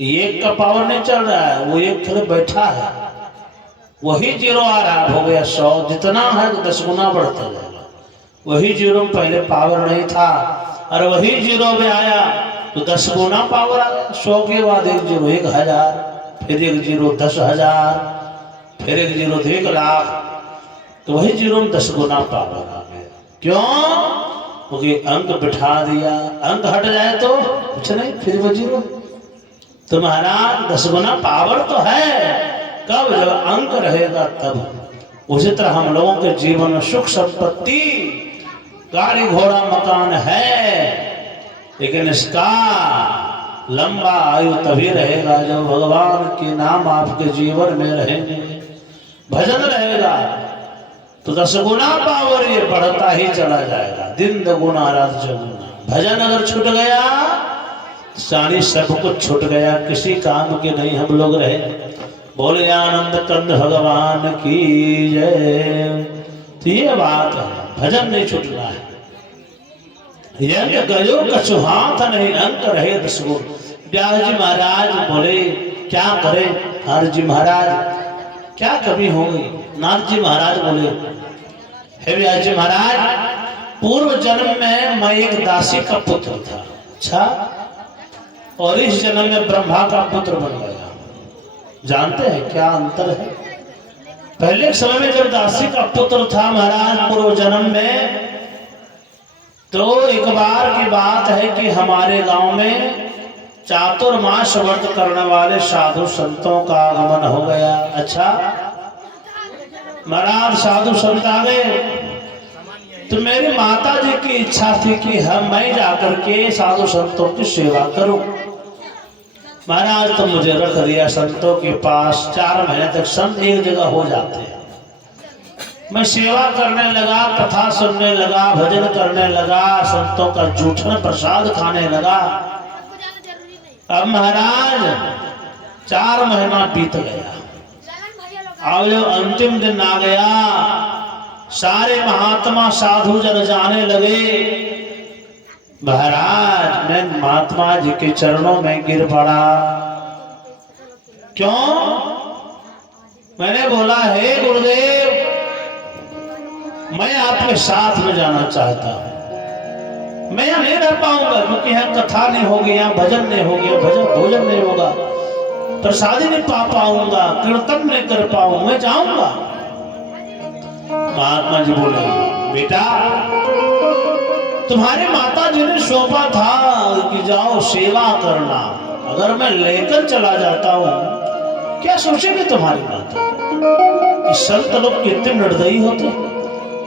एक का पावर नहीं चल रहा है, वो एक खड़े बैठा है, वही जीरो आ रहा है, हो गया 100। जितना है 10 गुना बढ़ता जाएगा। वही जीरो में पहले पावर नहीं था और वही जीरो में आया तो 10 गुना पावर आ गया। 100 के बाद एक जीरो 1000, फिर एक जीरो 10,000, फिर एक जीरो 1,00,000, तो वही जीरो में 10 गुना पावर आ गया। क्यों? क्योंकि अंक बिठा दिया, अंक हट जाए तो कुछ नहीं, फिर वो जीरो। तो महाराज 10 गुना पावर तो है, कब? जब अंक रहेगा तब। उसी तरह हम लोगों के जीवन में सुख संपत्ति, गाड़ी घोड़ा मकान है, लेकिन इसका लंबा आयु तभी रहेगा जब भगवान के नाम आपके जीवन में रहेंगे, भजन रहेगा तो 10 गुना पावर ये बढ़ता ही चला जाएगा, दिन दुगुना रात चौगुना। भजन अगर छूट गया सारी सब कुछ छूट गया, किसी काम के नहीं हम लोग रहे। बोले आनंद कंद भगवान की जय। तो ये बात है, भजन नहीं छूटना है। यज्ञ गयो कछु हाथ नहीं, अंक रहे 10 गुण। व्यास जी महाराज बोले क्या करें? नारद जी महाराज क्या कमी हो गई? नारद जी महाराज बोले, हे व्यास जी महाराज, पूर्व जन्म में मैं एक दासी का पुत्र था, अच्छा, और इस जन्म में ब्रह्मा का पुत्र बन गया। जानते हैं क्या अंतर है? पहले के समय में जब दासी का पुत्र था महाराज पूर्व जन्म में, तो एक बार की बात है कि हमारे गांव में चातुर्मास व्रत करने वाले साधु संतों का आगमन हो गया। अच्छा महाराज, साधु संत आ गए तो मेरी माता जी की इच्छा थी कि मैं जाकर के साधु संतों की सेवा करूं। महाराज तो मुझे रख दिया संतों के पास, 4 महीने तक संत एक जगह हो जाते हैं। मैं सेवा करने लगा, कथा सुनने लगा, भजन करने लगा, संतों का जूठन प्रसाद खाने लगा। अब महाराज 4 महीना बीत गया, अब जब अंतिम दिन आ गया, सारे महात्मा साधु जन जाने लगे। महाराज मैं महात्मा जी के चरणों में गिर पड़ा। क्यों? मैंने बोला, हे गुरुदेव, मैं आपके साथ में जाना चाहता हूं। मैं यहाँ नहीं रह पाऊंगा क्योंकि यहाँ कथा नहीं होगी, यहाँ भजन नहीं होगी, भजन भोजन नहीं होगा, प्रसादी नहीं पा पाऊंगा, कीर्तन नहीं कर पाऊंगा, मैं जाऊंगा। महात्मा जी बोले, बेटा तुम्हारी माता जी ने सौंपा था कि जाओ सेवा करना, अगर मैं लेकर चला जाता हूं क्या सोचेगी तुम्हारी माता? कि संत लोग कितने निर्दयी होते,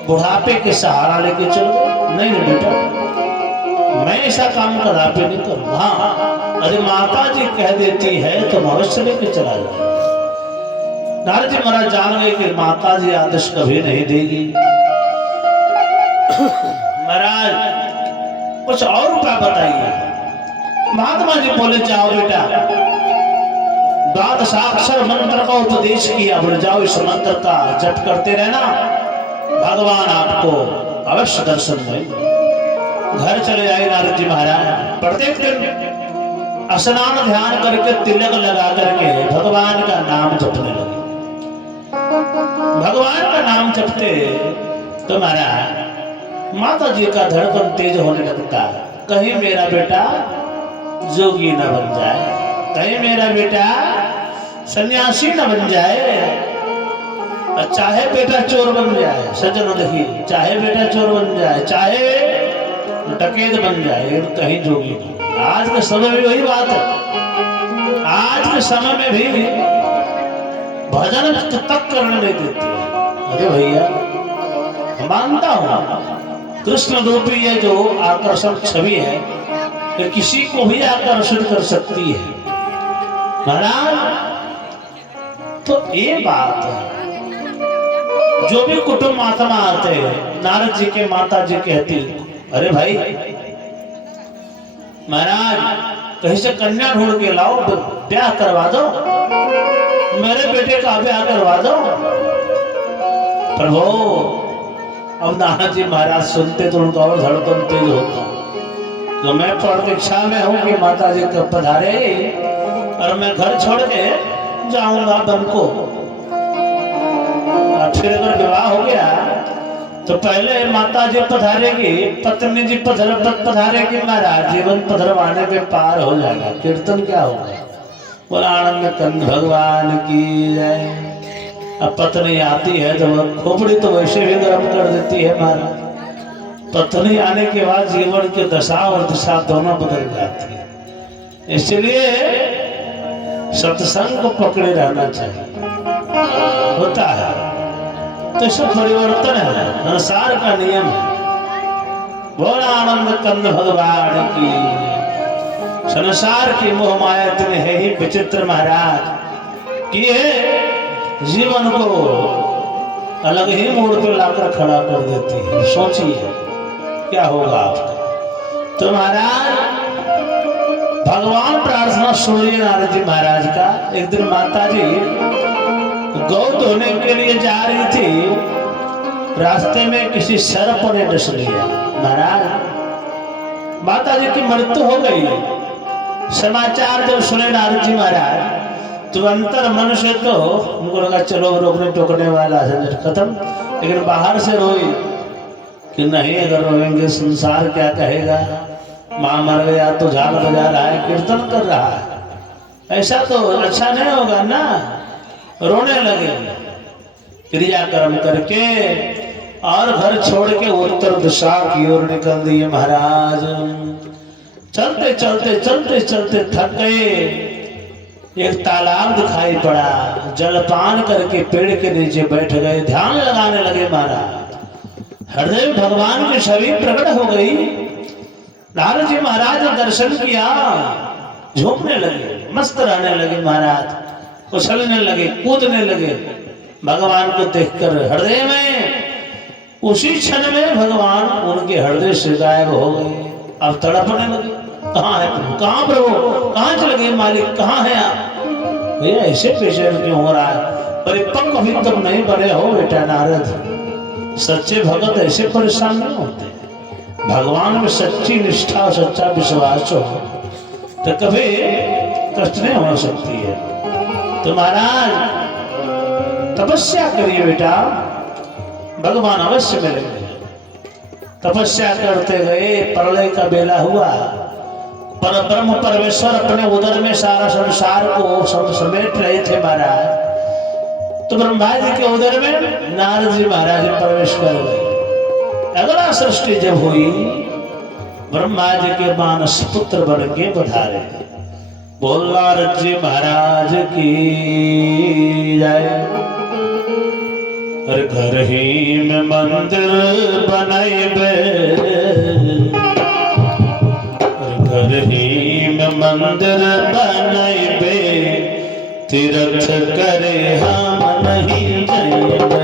बुढ़ापे के सहारा लेके चलो। नहीं नहीं बेटा, मैं ऐसा काम कदापि नहीं करूँ। हाँ, अरे माता जी कह देती है तो अवश्य लेके चला जाए। नारद जी महाराज जान गए कि माता जी आदेश कभी नहीं देगी। महाराज कुछ और उपाय बताइए। महात्मा जी बोले, जाओ बेटा, द्वादशाक्षर मंत्र का उपदेश किया, बोले जाओ इस मंत्र का जप करते रहना, भगवान आपको अवश्य दर्शन देंगे। घर चले आए नारद जी महाराज। प्रत्येक दिन स्नान ध्यान करके तिलक लगा करके भगवान का नाम जपने लगे। भगवान का नाम जपते तो महाराज माता जी का धड़कन तेज होने लगता है। कहीं मेरा बेटा जोगी न बन जाए, कहीं मेरा बेटा सन्यासी न बन जाए, चाहे बेटा चोर बन जाए। सज्जनों देखिए, चाहे बेटा चोर बन जाए, चाहे डकैत बन जाए, कहीं जोगी नहीं। आज के समय में वही बात है। आज के समय में भी भजन तक करने नहीं देते। अरे भैया, मानता हूं कृष्ण रूपी ये जो आकर्षक छवि है कि किसी को भी आकर्षित कर सकती है महाराज। तो ये बात है, जो भी कुटुंब महात्मा आते हैं, नारद जी के माता जी कहती, अरे भाई महाराज कहीं से कन्या ढूंढ के लाओ, ब्याह करवा दो, मेरे बेटे का ब्याह करवा दो। प्रभु अब नारद जी महाराज सुनते तो उनका और धड़कन तेज होता। तो मैं प्रतीक्षा में हूं कि माता जी कब पधारे और मैं घर छोड़ के जाऊंगा वन को। फिर अगर विवाह हो गया तो पहले माता जी पधारेगी, पत्नी जी पधारेगी, महाराज जीवन पधरवाने पे पार हो जाएगा। कीर्तन क्या होगा? बोला आनंद कंद भगवान की जय। अब पत्नी आती है तो खोपड़ी तो वैसे भी गर्म कर देती है महाराज। पत्नी आने के बाद जीवन की दशा और दिशा दोनों बदल जाती है। इसलिए सत्संग को पकड़े रहना चाहिए। होता है तो सब परिवर्तन है, संसार का नियम है। बोला आनंद कंद भगवान की। संसार की मोह माया इतनी है ही विचित्र महाराज कि जीवन को अलग ही मोड़ पे लाकर खड़ा कर देती है। सोचिए क्या होगा आपका। तो महाराज भगवान प्रार्थना सुनिए नारद जी महाराज का। एक दिन माता जी गौ धोने के लिए जा रही थी, रास्ते में किसी सर्प ने डस लिया। महाराज माता जी की मृत्यु हो गई। समाचार जब सुने नारद जी महाराज तो अंतर मन से तो उनको लगा चलो रोकने टोकने वाला झंझट खत्म, लेकिन बाहर से रोई कि नहीं अगर रोएंगे संसार क्या कहेगा, माँ मर गया तो झाल बजा रहा है, कीर्तन कर रहा है, ऐसा तो अच्छा नहीं होगा ना। रोने लगे क्रियाक्रम करके और घर छोड़ के उत्तर दिशा की ओर निकल दिए। महाराज चलते चलते चलते चलते थक गए। एक तालाब दिखाई पड़ा, जलपान करके पेड़ के नीचे बैठ गए, ध्यान लगाने लगे। महाराज हृदय में भगवान की छवि प्रकट हो गई। नारद जी महाराज ने दर्शन किया, झूमने लगे, मस्त रहने लगे। महाराज उछलने लगे, कूदने लगे भगवान को देखकर। हृदय में उसी क्षण में भगवान उनके हृदय से गायब हो गए। अब तड़पने लगे, कहाँ है प्रभु, कहाँ प्रभु, कहाँ चले गए मालिक, कहाँ है आप? भैया ऐसे पेशेंट क्यों हो रहा है? परिपक्व अभी तक नहीं बने हो बेटा नारद। सच्चे भगत ऐसे परेशान नहीं होते। भगवान में सच्ची निष्ठा, सच्चा विश्वास हो तो कभी कष्ट नहीं हो सकती है। तो महाराज तपस्या करिए बेटा, भगवान अवश्य मिलेंगे। तपस्या करते गए, प्रलय का बेला हुआ। पर ब्रह्म परमेश्वर अपने उदर में सारा संसार को समेट रहे थे महाराज। तो ब्रह्मा जी के उदर में नारद जी महाराज प्रवेश कर गए। अगला सृष्टि जब हुई, ब्रह्मा जी के मानस पुत्र बन के पधारे। बोल नारद जी महाराज की जय। हर घर ही में मंदिर बनाइबे, घर ही में मंदिर बनाइबे, तीर्थ करे हम नहीं जाइबे।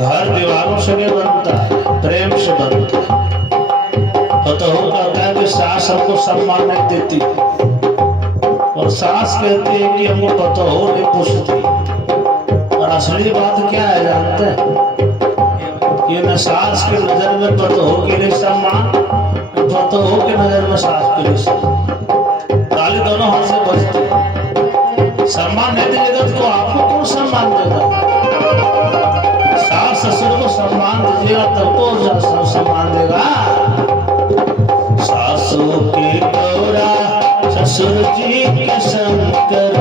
घर दीवारों से नहीं बनता है, प्रेम से बनता है। तो कहता है कि सास हमको सम्मान नहीं देती और सास कहती है कि हमको पता हो नहीं पूछती। और असली बात क्या है जानते हैं कि न सास की नजर में पता हो के लिए सम्मान, पता हो के नजर में सास के लिए सम्मान, ताली दोनों हाथ से बजती है। सम्मान नहीं देगा तो आपको कौन सम्मान देगा? सास ससुर को सम्मान दीजिएगा तब तो सम्मान देगा। सासू के गौरा ससुर जी के शंकर,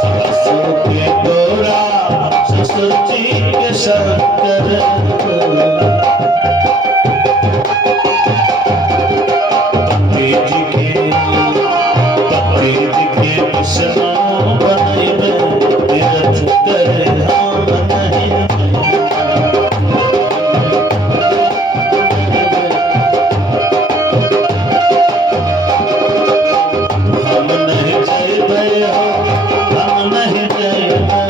सासू के गौरा ससुर जी के शंकर, पति जी के विष्णु बनैबे तीर्थ करे हम नहीं। हम नहीं जइबै हो, हम नहीं जइबै,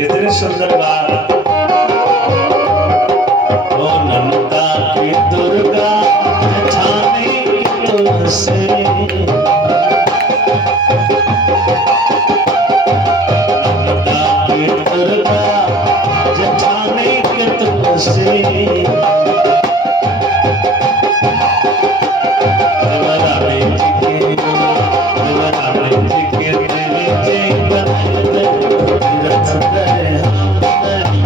इतनी सुंदर बात। ओ नंदा की दुर्गा जेठानी की तुलसी, नंदा की दुर्गा जेठानी की तुलसी, देवरानी जी के देवी जी बनाए तीर्थ करे हम नहीं।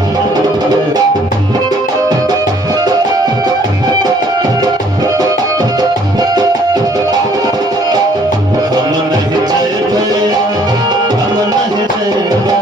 हम नहीं जइबै, हम नहीं जइबै,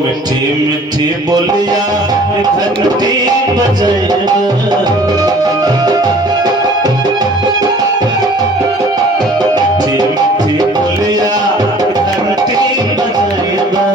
मीठी मीठी बोलिया घंटी बजैबा, मीठी मीठी बोलिया घंटी बजैबा,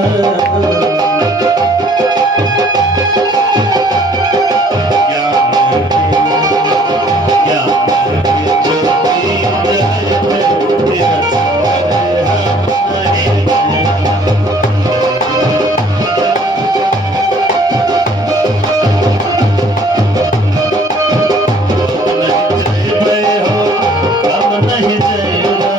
नहीं जइबै,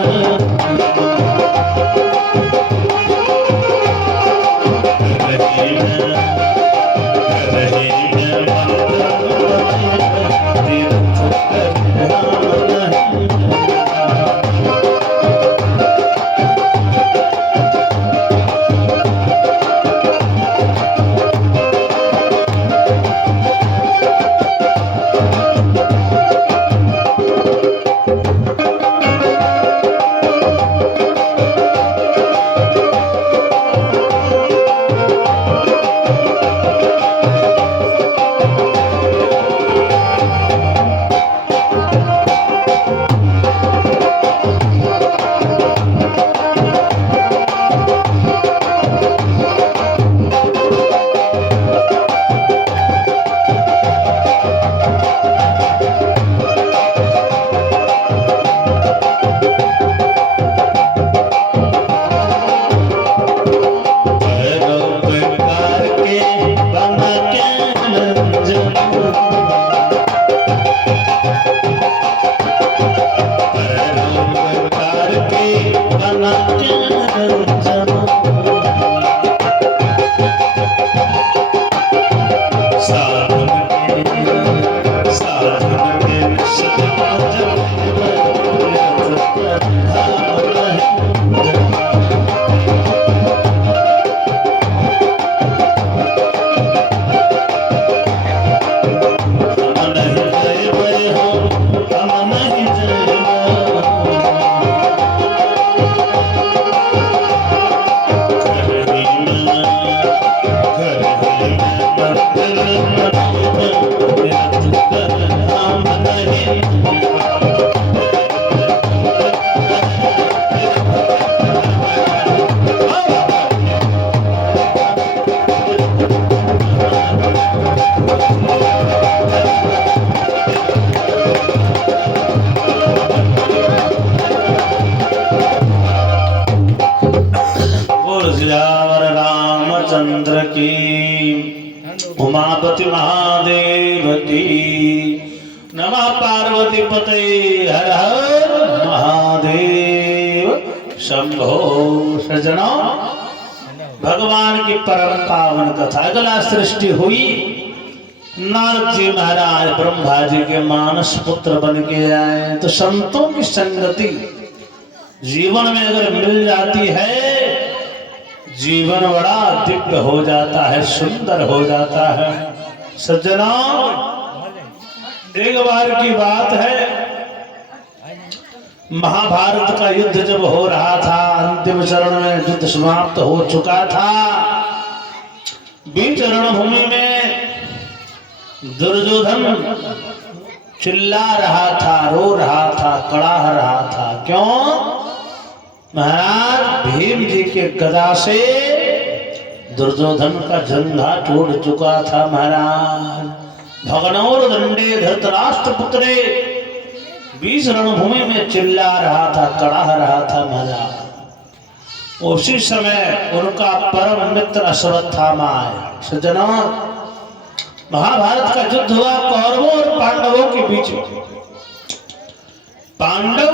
महादेव की। नमः पार्वती पते हर हर महादेव शंभो। सज्जनों, भगवान की परम पावन कथा। अगला सृष्टि हुई, नारद जी महाराज ब्रह्मा जी के मानस पुत्र बन के आए। तो संतों की संगति जीवन में अगर मिल जाती है, जीवन बड़ा दिव्य हो जाता है, सुंदर हो जाता है। सज्जनों, एक बार की बात है, महाभारत का युद्ध जब हो रहा था, अंतिम चरण में युद्ध समाप्त हो चुका था। बीच रणभूमि में दुर्योधन चिल्ला रहा था, रो रहा था, कड़ाह रहा था। क्यों? महाराज भीम जी के गदा से दुर्योधन का जंघा टूट चुका था। महाराज भगनौर दंडे धृतराष्ट्र पुत्रे बीच रणभूमि में चिल्ला रहा था, कड़ाह रहा था। महाराज उसी समय उनका परम मित्र अश्वत्थामा आया। सज्जनों, महाभारत का युद्ध हुआ कौरवों और पांडवों के बीच में। पांडव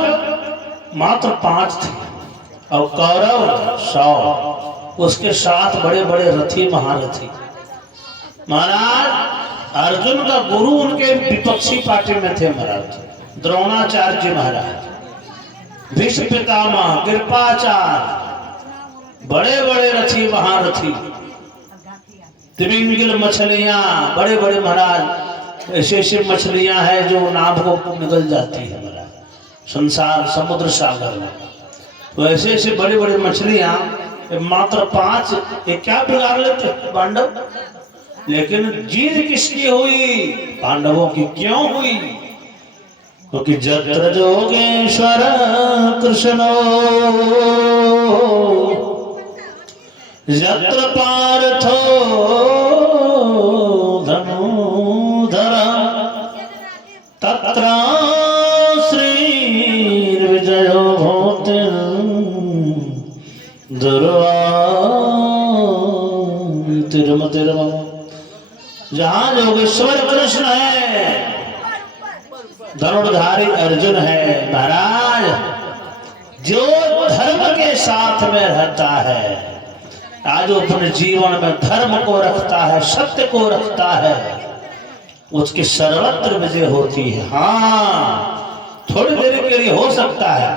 मात्र 5 थे और कौरव 100। उसके साथ बड़े बड़े रथी महारथी। महाराज अर्जुन का गुरु उनके विपक्षी पार्टी में थे महाराज द्रोणाचार्य जी महाराज, भीष्म पितामह, कृपाचार्य, बड़े बड़े रथी महारथी। त्रिमिंगिल मछलियां, बड़े बड़े महाराज, ऐसे ऐसे मछलियां हैं जो नाभ को निकल जाती है महाराज संसार समुद्र सागर में। तो ऐसे ऐसे बड़ी बड़ी मछलियां मात्र 5, ये क्या बिगाड़ लेते पांडव। लेकिन जीत किसकी हुई? पांडवों की। क्यों हुई? क्योंकि जत्र जोगेश्वर कृष्णो यत्र पार्थो धनुधर तत्र श्री विजयो भूति दुर्वा। जहां योगेश्वर कृष्ण है, धनुर्धारी अर्जुन है। महाराज जो धर्म के साथ में रहता है, आज अपने जीवन में धर्म को रखता है, सत्य को रखता है, उसकी सर्वत्र विजय होती है। हाँ, थोड़ी देर के लिए हो सकता है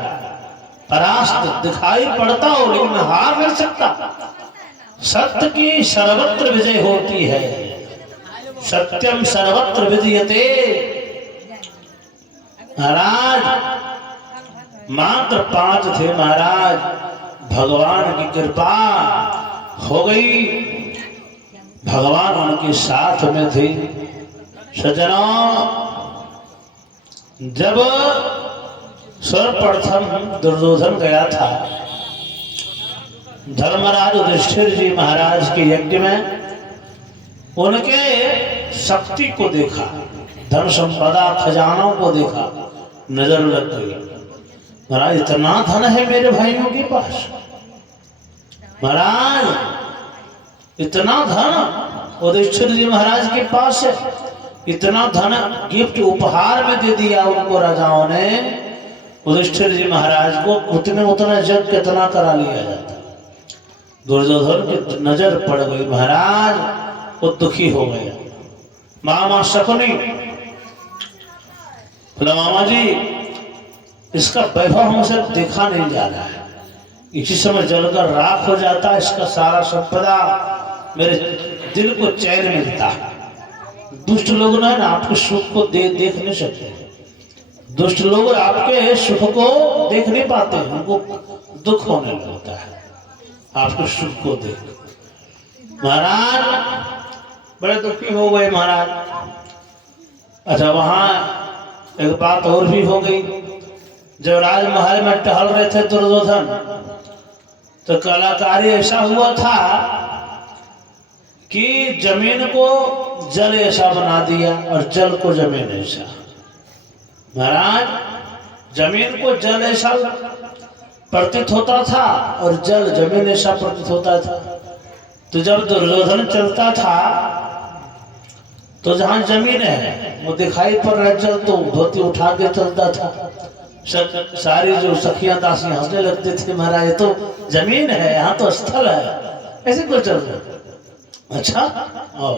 परास्त दिखाई पड़ता हो, लेकिन हार नहीं सकता। सत्य की सर्वत्र विजय होती है। सत्यम सर्वत्र विजयते। महाराज मात्र 5 थे महाराज, भगवान की कृपा हो गई, भगवान उनके साथ में थे। सज्जनों, जब सर्वप्रथम दुर्योधन गया था धर्मराज युधिष्ठिर जी महाराज के यज्ञ में, उनके शक्ति को देखा, धन संपदा खजानों को देखा, नजर लग गई। महाराज इतना धन है मेरे भाइयों के पास। महाराज इतना धन युधिष्ठिर जी महाराज के पास है। इतना धन गिफ्ट उपहार में दे दिया उनको राजाओं ने। युधिष्ठिर जी महाराज को उतना जग कितना करा लिया जाता। दुर्योधन की नजर पड़ गई। महाराज वो दुखी हो गया। मामा शकुनी, मामा जी इसका वैभव हमसे देखा नहीं जा रहा है, इसी समय जलकर राख हो जाता है इसका सारा संपदा, मेरे दिल को चैन मिलता है। दुष्ट लोग ना आपके सुख को देख नहीं सकते। दुष्ट लोग आपके सुख को देख नहीं पाते, उनको दुख होने लगता है आपके सुख को देख। महाराज बड़े दुखी हो गए महाराज। अच्छा, वहां एक बात और भी हो गई। जब राजमहल में टहल रहे थे दुर्योधन, तो कलाकारी ऐसा हुआ था कि जमीन को जल ऐसा बना दिया और जल को जमीन ऐसा। महाराज जमीन को जल ऐसा प्रतीत होता था और जल जमीन ऐसा प्रतीत होता था। तो जब दुर्योधन चलता था तो जहाँ जमीन है वो दिखाई पड़ रहा, चल तो धोती उठा के चलता था। सारी जो सखियां दासी हंसने लगते थे, महाराज ये तो जमीन है, यहाँ तो स्थल है, ऐसे क्यों चल रहे? अच्छा, और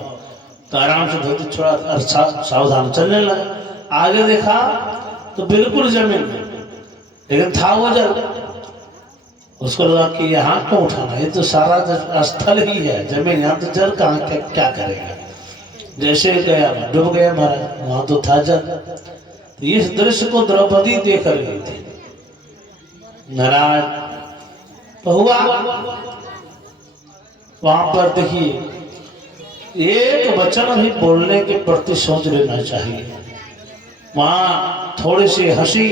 तो आराम से धोती छोड़ा, सावधान चलने लगा। आगे देखा तो बिल्कुल जमीन, लेकिन था वो जल। उसको लगा कि यहाँ क्यों उठाना, ये तो सारा स्थल ही है, जमीन, यहाँ तो जल कहाँ क्या करेगा। जैसे गया डूब गया महाराज, वहां तो था जल। तो इस दृश्य को द्रौपदी देख रही थी। नाराज तो हुआ, वहां पर देखिए एक वचन भी बोलने के प्रति सोच लेना चाहिए। वहां थोड़ी सी हंसी,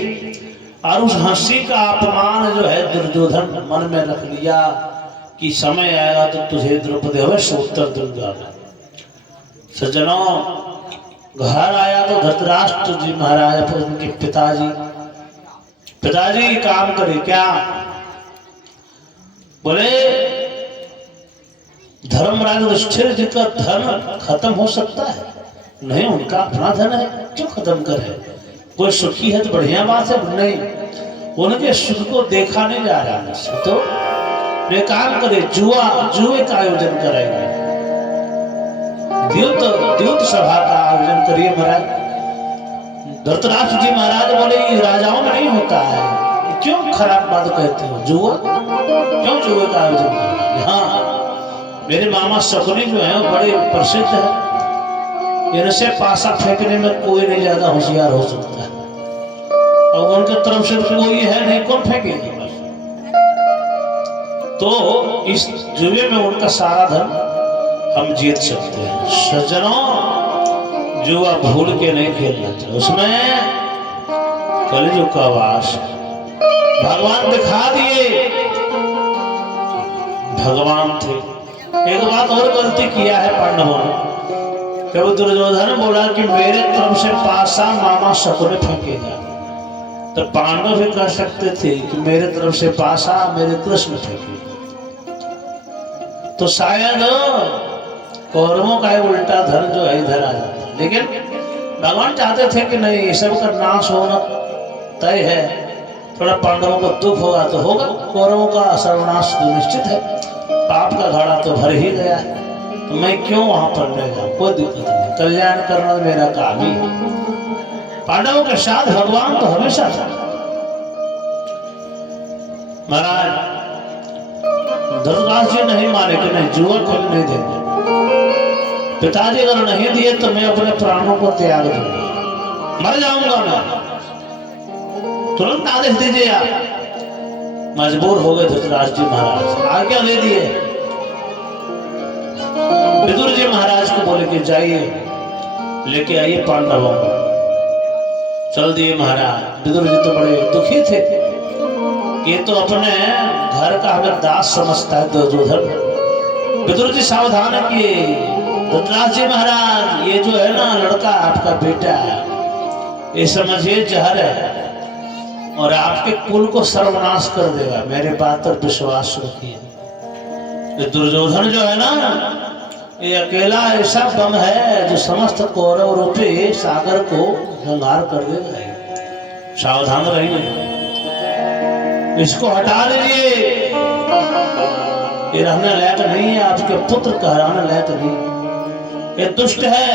और उस हंसी का अपमान जो है दुर्योधन मन में रख लिया कि समय आएगा तो तुझे द्रौपदी अवश्य उत्तर दूंगा। सज्जनों, घर आया तो धृतराष्ट्र जी महाराज उनके पिताजी काम करे क्या? बोले धर्मराज युधिष्ठिर जी का धन खत्म हो सकता है? नहीं, उनका अपना धन है, क्यों खत्म करे? कोई सुखी है तो बढ़िया बात है, नहीं, उनके सुख को देखा नहीं जा रहा है। तो वे काम करे, जुए का आयोजन कराएंगे, द्यूत सभा का आयोजन करिए महाराज। धृतराष्ट्र जी महाराज बोले ये राजाओं में नहीं होता है, क्यों खराब बात कहते हो? जुआ, क्यों जुए का आयोजन करेंगे? हाँ, मेरे मामा शकुनी जो है वो बड़े प्रसिद्ध है, इनसे पासा फेंकने में कोई नहीं ज्यादा होशियार हो सकता है, और उनके तरफ से कोई है नहीं, कौन फेंकेगा? तो इस जुए में उनका सारा धन हम जीत सकते हैं। सज्जनों, जुआ भूल के नहीं खेलना चाहिए, उसमें कलयुग का वास है। भगवान दिखा दिए, भगवान थे। एक बात और गलती किया है पांडवों ने, कभी दुर्योधन बोला कि मेरे तरफ से पासा मामा शकुनी फेंकेगा, तो पांडव भी कह सकते थे कि मेरे तरफ से पासा मेरे कृष्ण फेंकेगा। तो शायद कौरवों का उल्टा धन जो है इधर आ जाता, लेकिन भगवान चाहते थे कि नहीं, ये सब का नाश होना तय है, थोड़ा पांडवों को दुख होगा तो होगा, कौरवों का सर्वनाश तो निश्चित है, पाप का घड़ा तो भर ही गया है, तो मैं क्यों वहां पर ले जाऊं, कोई दिक्कत नहीं, कल्याण करना मेरा काम ही है। पांडवों के साथ भगवान तो हमेशा था। महाराज धृतराष्ट्र जी नहीं माने कि नहीं, जुआ खेल नहीं देंगे। पिताजी अगर नहीं दिए तो मैं अपने प्राणों को त्याग दूंगा, मर जाऊंगा मैं, तुरंत आदेश दीजिए आप। मजबूर हो गए धृतराष्ट्र जी महाराज, आज्ञा ले दिए। विदुर जी महाराज को बोले कि जाइए लेके आइए पांडवों को। चल दिए महाराज। विदुर जी तो बड़े दुखी थे, ये तो अपने घर का हमें दास समझता है दुर्योधन। विदुर जी सावधान किए, धृतराष्ट्र जी महाराज ये जो है ना लड़का आपका बेटा है, ये समझिए जहर है और आपके कुल को सर्वनाश कर देगा, मेरे बात पर विश्वास रखिए। ये दुर्योधन जो है ना, ये अकेला ऐसा बम है जो समस्त कौरव रूपी सागर को गंगार कर देगा। सावधान रहिए, इसको हटा दीजिए, ये रहने लायक नहीं है, आपके पुत्र कहलाने लायक नहीं, ये दुष्ट है।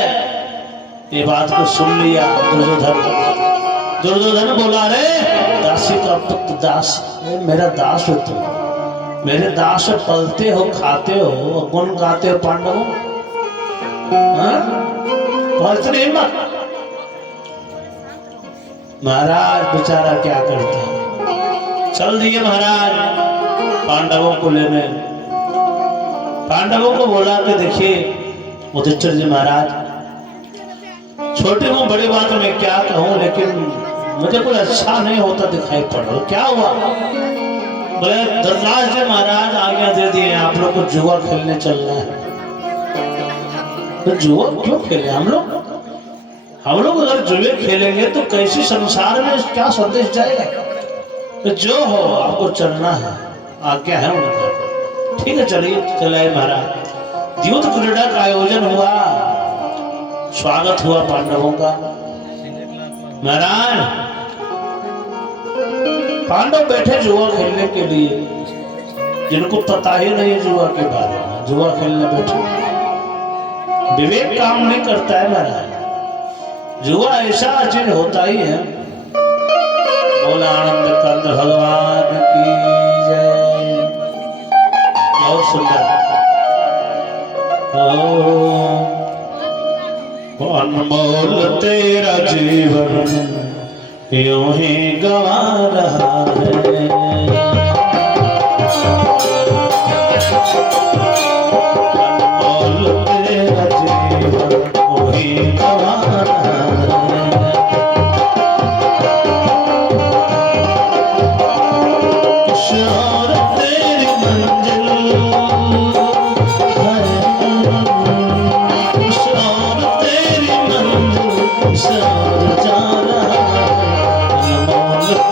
ये बात को सुन लिया दुर्योधन। दुर्योधन बोला, रे दासी का पुत्र, दास मेरा दास हो तुम, मेरे दास पलते हो, खाते हो, गुण गाते हो पांडवों, इतनी हिम्मत। महाराज बेचारा क्या करता है, चल दिए महाराज पांडवों को लेने। पांडवों को बोला कि देखिए युधिष्ठिर जी महाराज, छोटे हूँ, बड़ी बात में क्या कहूँ, लेकिन मुझे कोई अच्छा नहीं होता दिखाई पड़ रहा। क्या हुआ? बोले धृतराष्ट्र जी महाराज आज्ञा दे दिए, आप लोग को जुआ खेलने चलना है। तो जुआ क्यों खेले हम लोग? हम लोग अगर जुए खेलेंगे तो कैसे संसार में क्या संदेश जाएगा? तो जो हो आपको चलना है, आज्ञा है उनका। ठीक है चलिए, चलाए महाराज। द्यूत क्रीड़ा का आयोजन हुआ, स्वागत हुआ पांडवों का। महाराज पांडव बैठे जुआ खेलने के लिए, जिनको पता ही नहीं जुआ के बारे में, जुआ खेलने बैठे। विवेक काम नहीं करता है महाराज। जुआ ऐसा चीज होता ही है। बोला आनंद कंद भगवान की जय। बहुत सुंदर। अनमोल तेरा जीवन यूं ही गवा रहा है। अनमोल तेरा जीवन यूं ही गवा रहा है। कुछ और तेरी मंजिल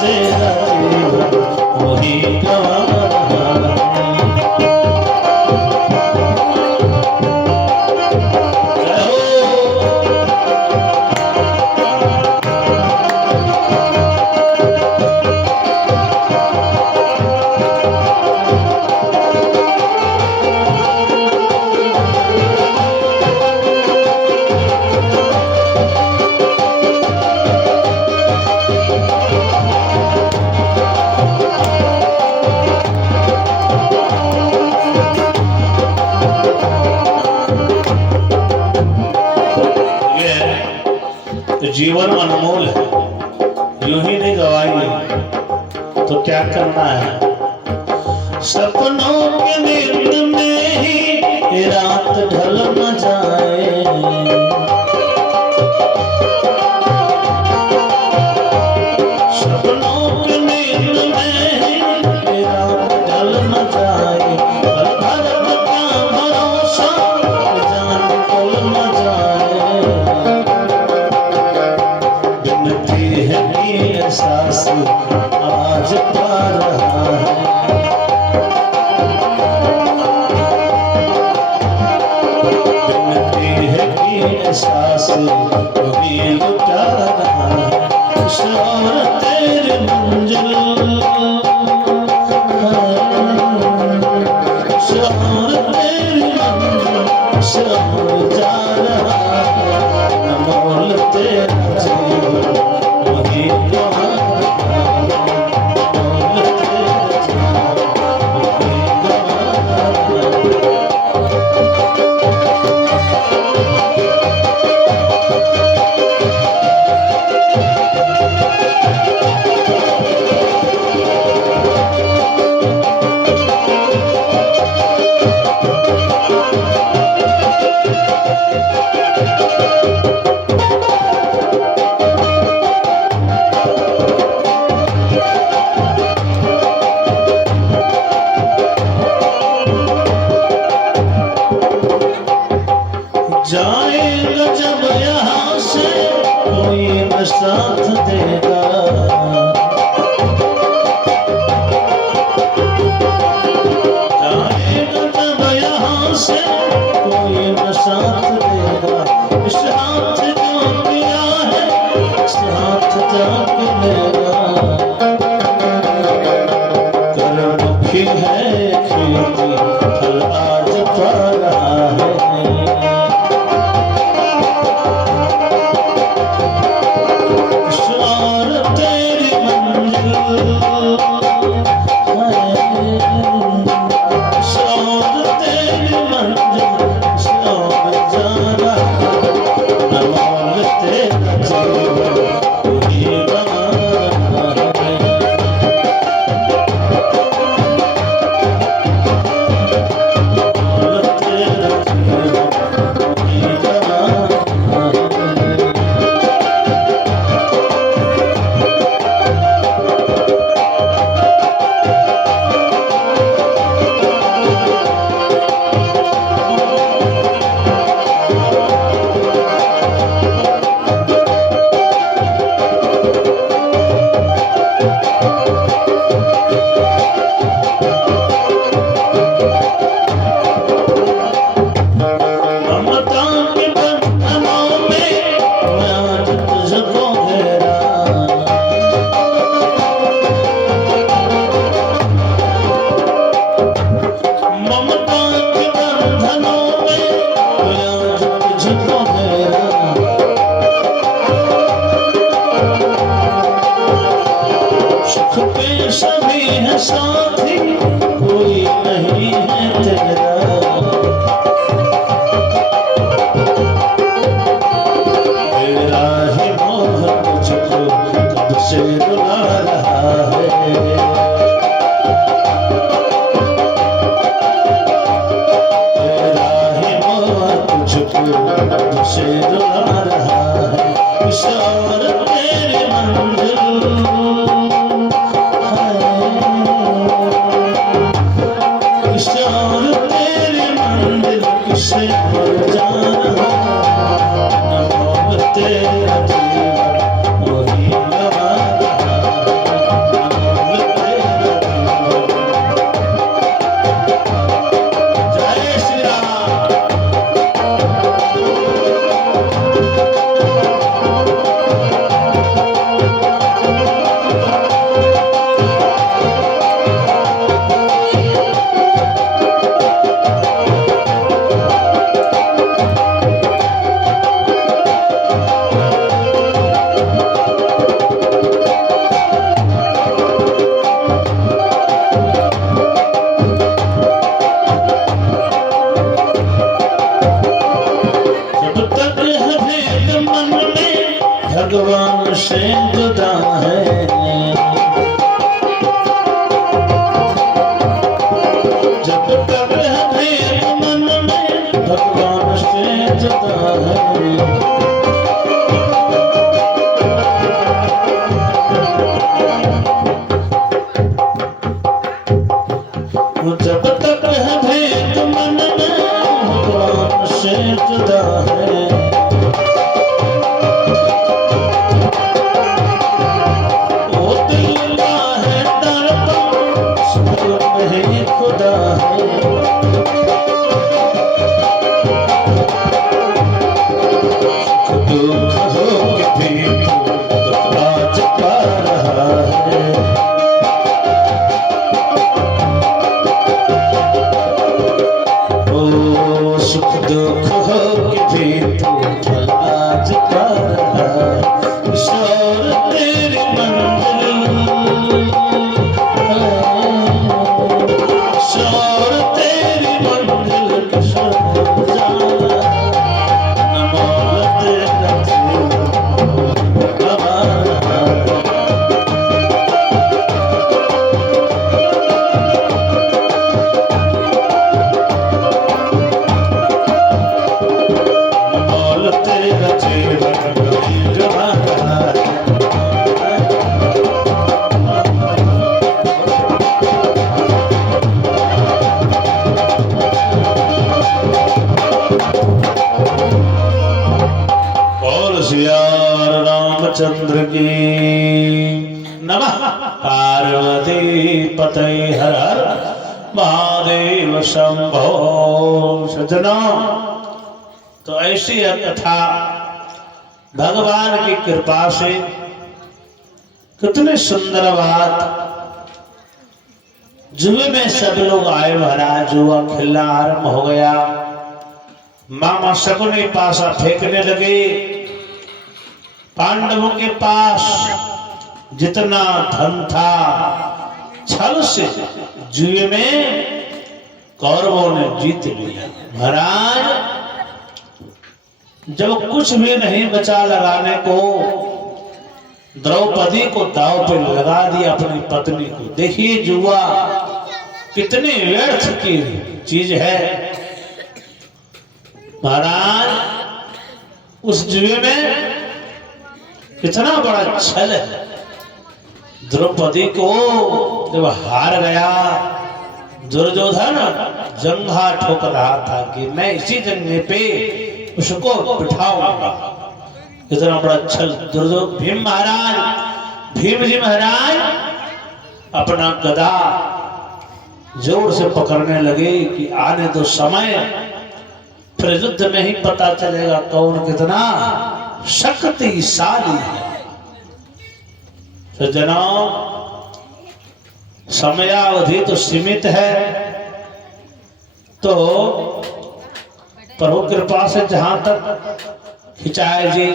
तेरा जीवन वही गवा रहा जीवन अनमोल है, यूं ही नहीं गवाएंगे तो क्या करना है। सपनों के नींद में ही रात ढल न जाए। सपनों के नींद में ही रात ढल न जाए। कल भर का भरोसा जान कल न जाए। एहसास आज पा रहा है। बिनती है कि एहसास कभी लुटा रहा है। कुछ और तेरी मंजिल, कुछ और तेरी मंजिल, कुछ और जा रहा है। अनमोल तेरा जीवन वही गवा रहा है। अनमोल तेरा जीवन वही गवा रहा है। जाएगा जब यहाँ से कोई न साथ देगा। जाएगा जब यहाँ से कोई न साथ देगा। इस हाथ जो किया है इस हाथ जाके लेगा। कर मुखी है खेती फल आज पा रहा है। अनमोल तेरा जीवन वही गवा रहा है। साथी कोई नहीं है तेरा। तेरा ही मोह मुझको कब से रुला रहा है। तेरा ही मोह तुझको कब से रुला रहा है। किशोर तेरी मंजिल किशोर तेरी मंजिल किसे पर जाना। न मोह तेरा जीवन वही गवा रहा। न मोह तेरा जीवन। जय श्री राम। जब तक है भेद मन में भगवान से जुदा है। जब तक है भेद मन में भगवान से जुदा है। जब तक है भेद मन में भगवान से जुदा है। ओ दिल का है दर्द सुर में खुदा है। दुख हो के भी दुख राज पा रहा है। ओ सुख दुख हो के भी तू आज पा रहा है। किशोर तेरी मंजिल किशोर तेरी मंजिल किशोर जाना। न मोह तेरा जीवन गवा रहा है। बोल तेरा जीवन कभी गवा रहा है। बोल सियार रामचंद्र की नमः। पार्वती पते हर हर महादेव शंभो। सज्जनों, तो ऐसी यह कथा भगवान की कृपा से कितनी सुंदर बात। जुए में सब लोग आए, महाराज जुआ खेलना आरंभ हो गया। मामा शकुनी पासा फेंकने लगे। पांडवों के पास जितना धन था छल से जुए में कौरवों ने जीत लिया। महाराज जब कुछ भी नहीं बचा लगाने को, द्रौपदी को दांव पे लगा दिया अपनी पत्नी को। देखिए जुआ कितनी व्यर्थ की चीज है। महाराज उस जुए में कितना बड़ा छल है। द्रौपदी को जब हार गया, दुर्योधन जंघा ठोक रहा था कि मैं इसी जंघे पे उसको बिठाऊंगा। इतना बड़ा छल दुर्योधन। भीम जी महाराज अपना गदा जोर से पकड़ने लगे कि आने दो समय, फिर युद्ध में ही पता चलेगा कौन कितना शक्तिशाली है। सज्जनों, समयावधि तो सीमित है, तो प्रभु कृपा से जहां तक खिंचाए जी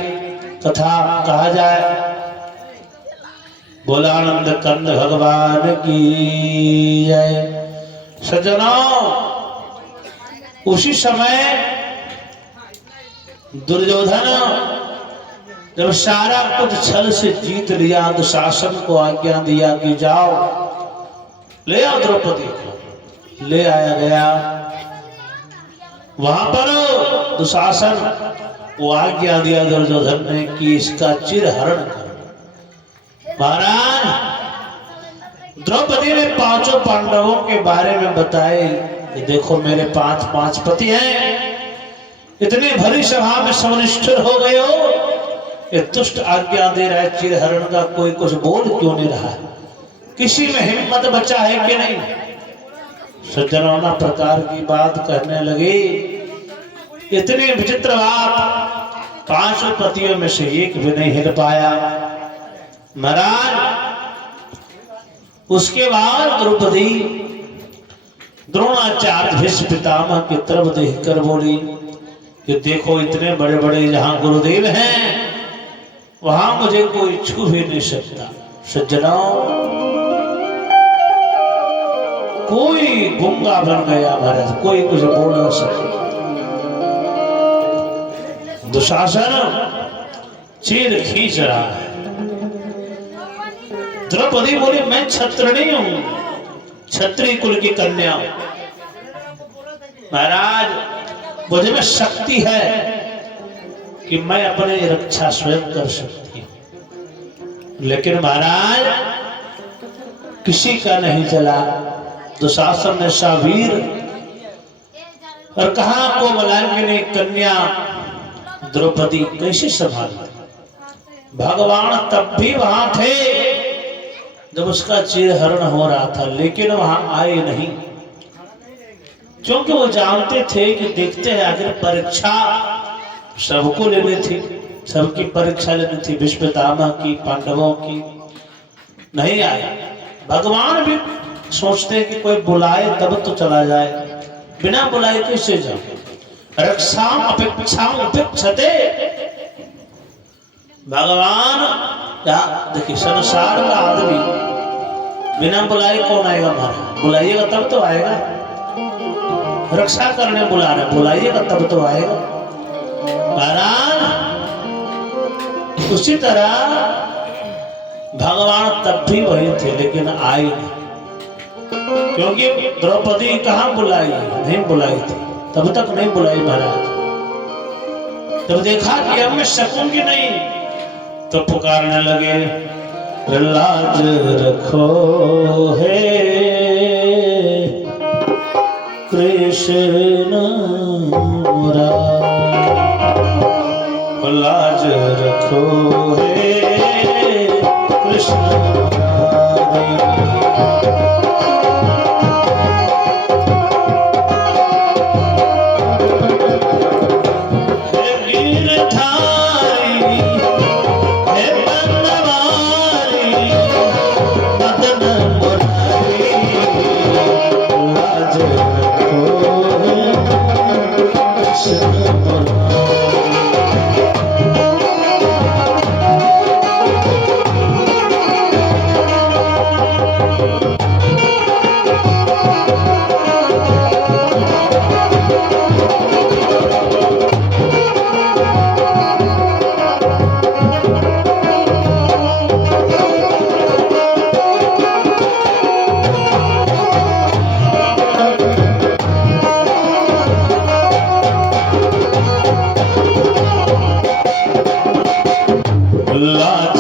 तथा कहा जाए बोलानंद कंद भगवान की जय। सज्जनों, उसी समय दुर्योधन जब सारा कुछ छल से जीत लिया, दुशासन को आज्ञा दिया कि जाओ ले आओ द्रौपदी को। ले आया गया। वहां पर दुशासन वो आज्ञा दिया दुर्योधन ने कि इसका चिरहरण कर। महाराज, द्रौपदी ने पांचों पांडवों के बारे में बताए कि देखो मेरे पांच पति हैं। इतनी भरी सभा में समनिष्ठुर हो गए हो, ये दुष्ट आज्ञा दे रहा है चिरहरण का, कोई कुछ बोल क्यों नहीं रहा है? किसी में हिम्मत बचा है कि नहीं? सज्जनों, नाना प्रकार की बात कहने लगे। इतनी विचित्र बात, पांचों पतियों में से एक भी नहीं हिल पाया। महाराज, उसके बाद द्रौपदी द्रोणाचार्य भीष्म पितामह की तरफ देखकर बोली कि देखो इतने बड़े बड़े जहां गुरुदेव हैं वहां मुझे कोई छू भी नहीं सकता। सज्जनों, कोई गूंगा बन गया महाराज, कोई कुछ बोल न सके। दुशासन चीर खींच रहा है। द्रौपदी बोली मैं क्षत्रिय हूं, क्षत्रिय कुल की कन्या। महाराज, मुझे में शक्ति है कि मैं अपनी रक्षा स्वयं कर सकती हूं। लेकिन महाराज, किसी का नहीं चला। दुशासन ने सावीर और कहा को बलांगिनी कन्या द्रौपदी कैसे संभाली? भगवान तब भी वहां थे जब उसका चिरहरण हो रहा था, लेकिन वहां आए नहीं, क्योंकि वो जानते थे कि देखते हैं आखिर परीक्षा सबको लेनी थी, सबकी परीक्षा लेनी थी, भीष्म पितामह की, पांडवों की। नहीं आए। भगवान भी सोचते कि कोई बुलाए तब तो चला जाए, बिना बुलाए कैसे जाओ? रक्षा अपेक्षा अपेक्षते। भगवान देखिए, संसार का आदमी बिना बुलाए कौन आएगा? महाराज, बुलाइएगा तब तो आएगा। रक्षा करने बुला रहे, बुलाइएगा तब तो आएगा। महाराज, उसी तरह भगवान तब भी वही थे, लेकिन आए नहीं, क्योंकि द्रौपदी कहाँ बुलाई? नहीं बुलाई थी, तब तक नहीं बुलाई। महाराज, जब देखा कि अब मैं सकूंगी नहीं, तो पुकारने लगे, लाज रखो हे कृष्ण मुरारी, लाज रखो हे कृष्ण मुरारी। लाज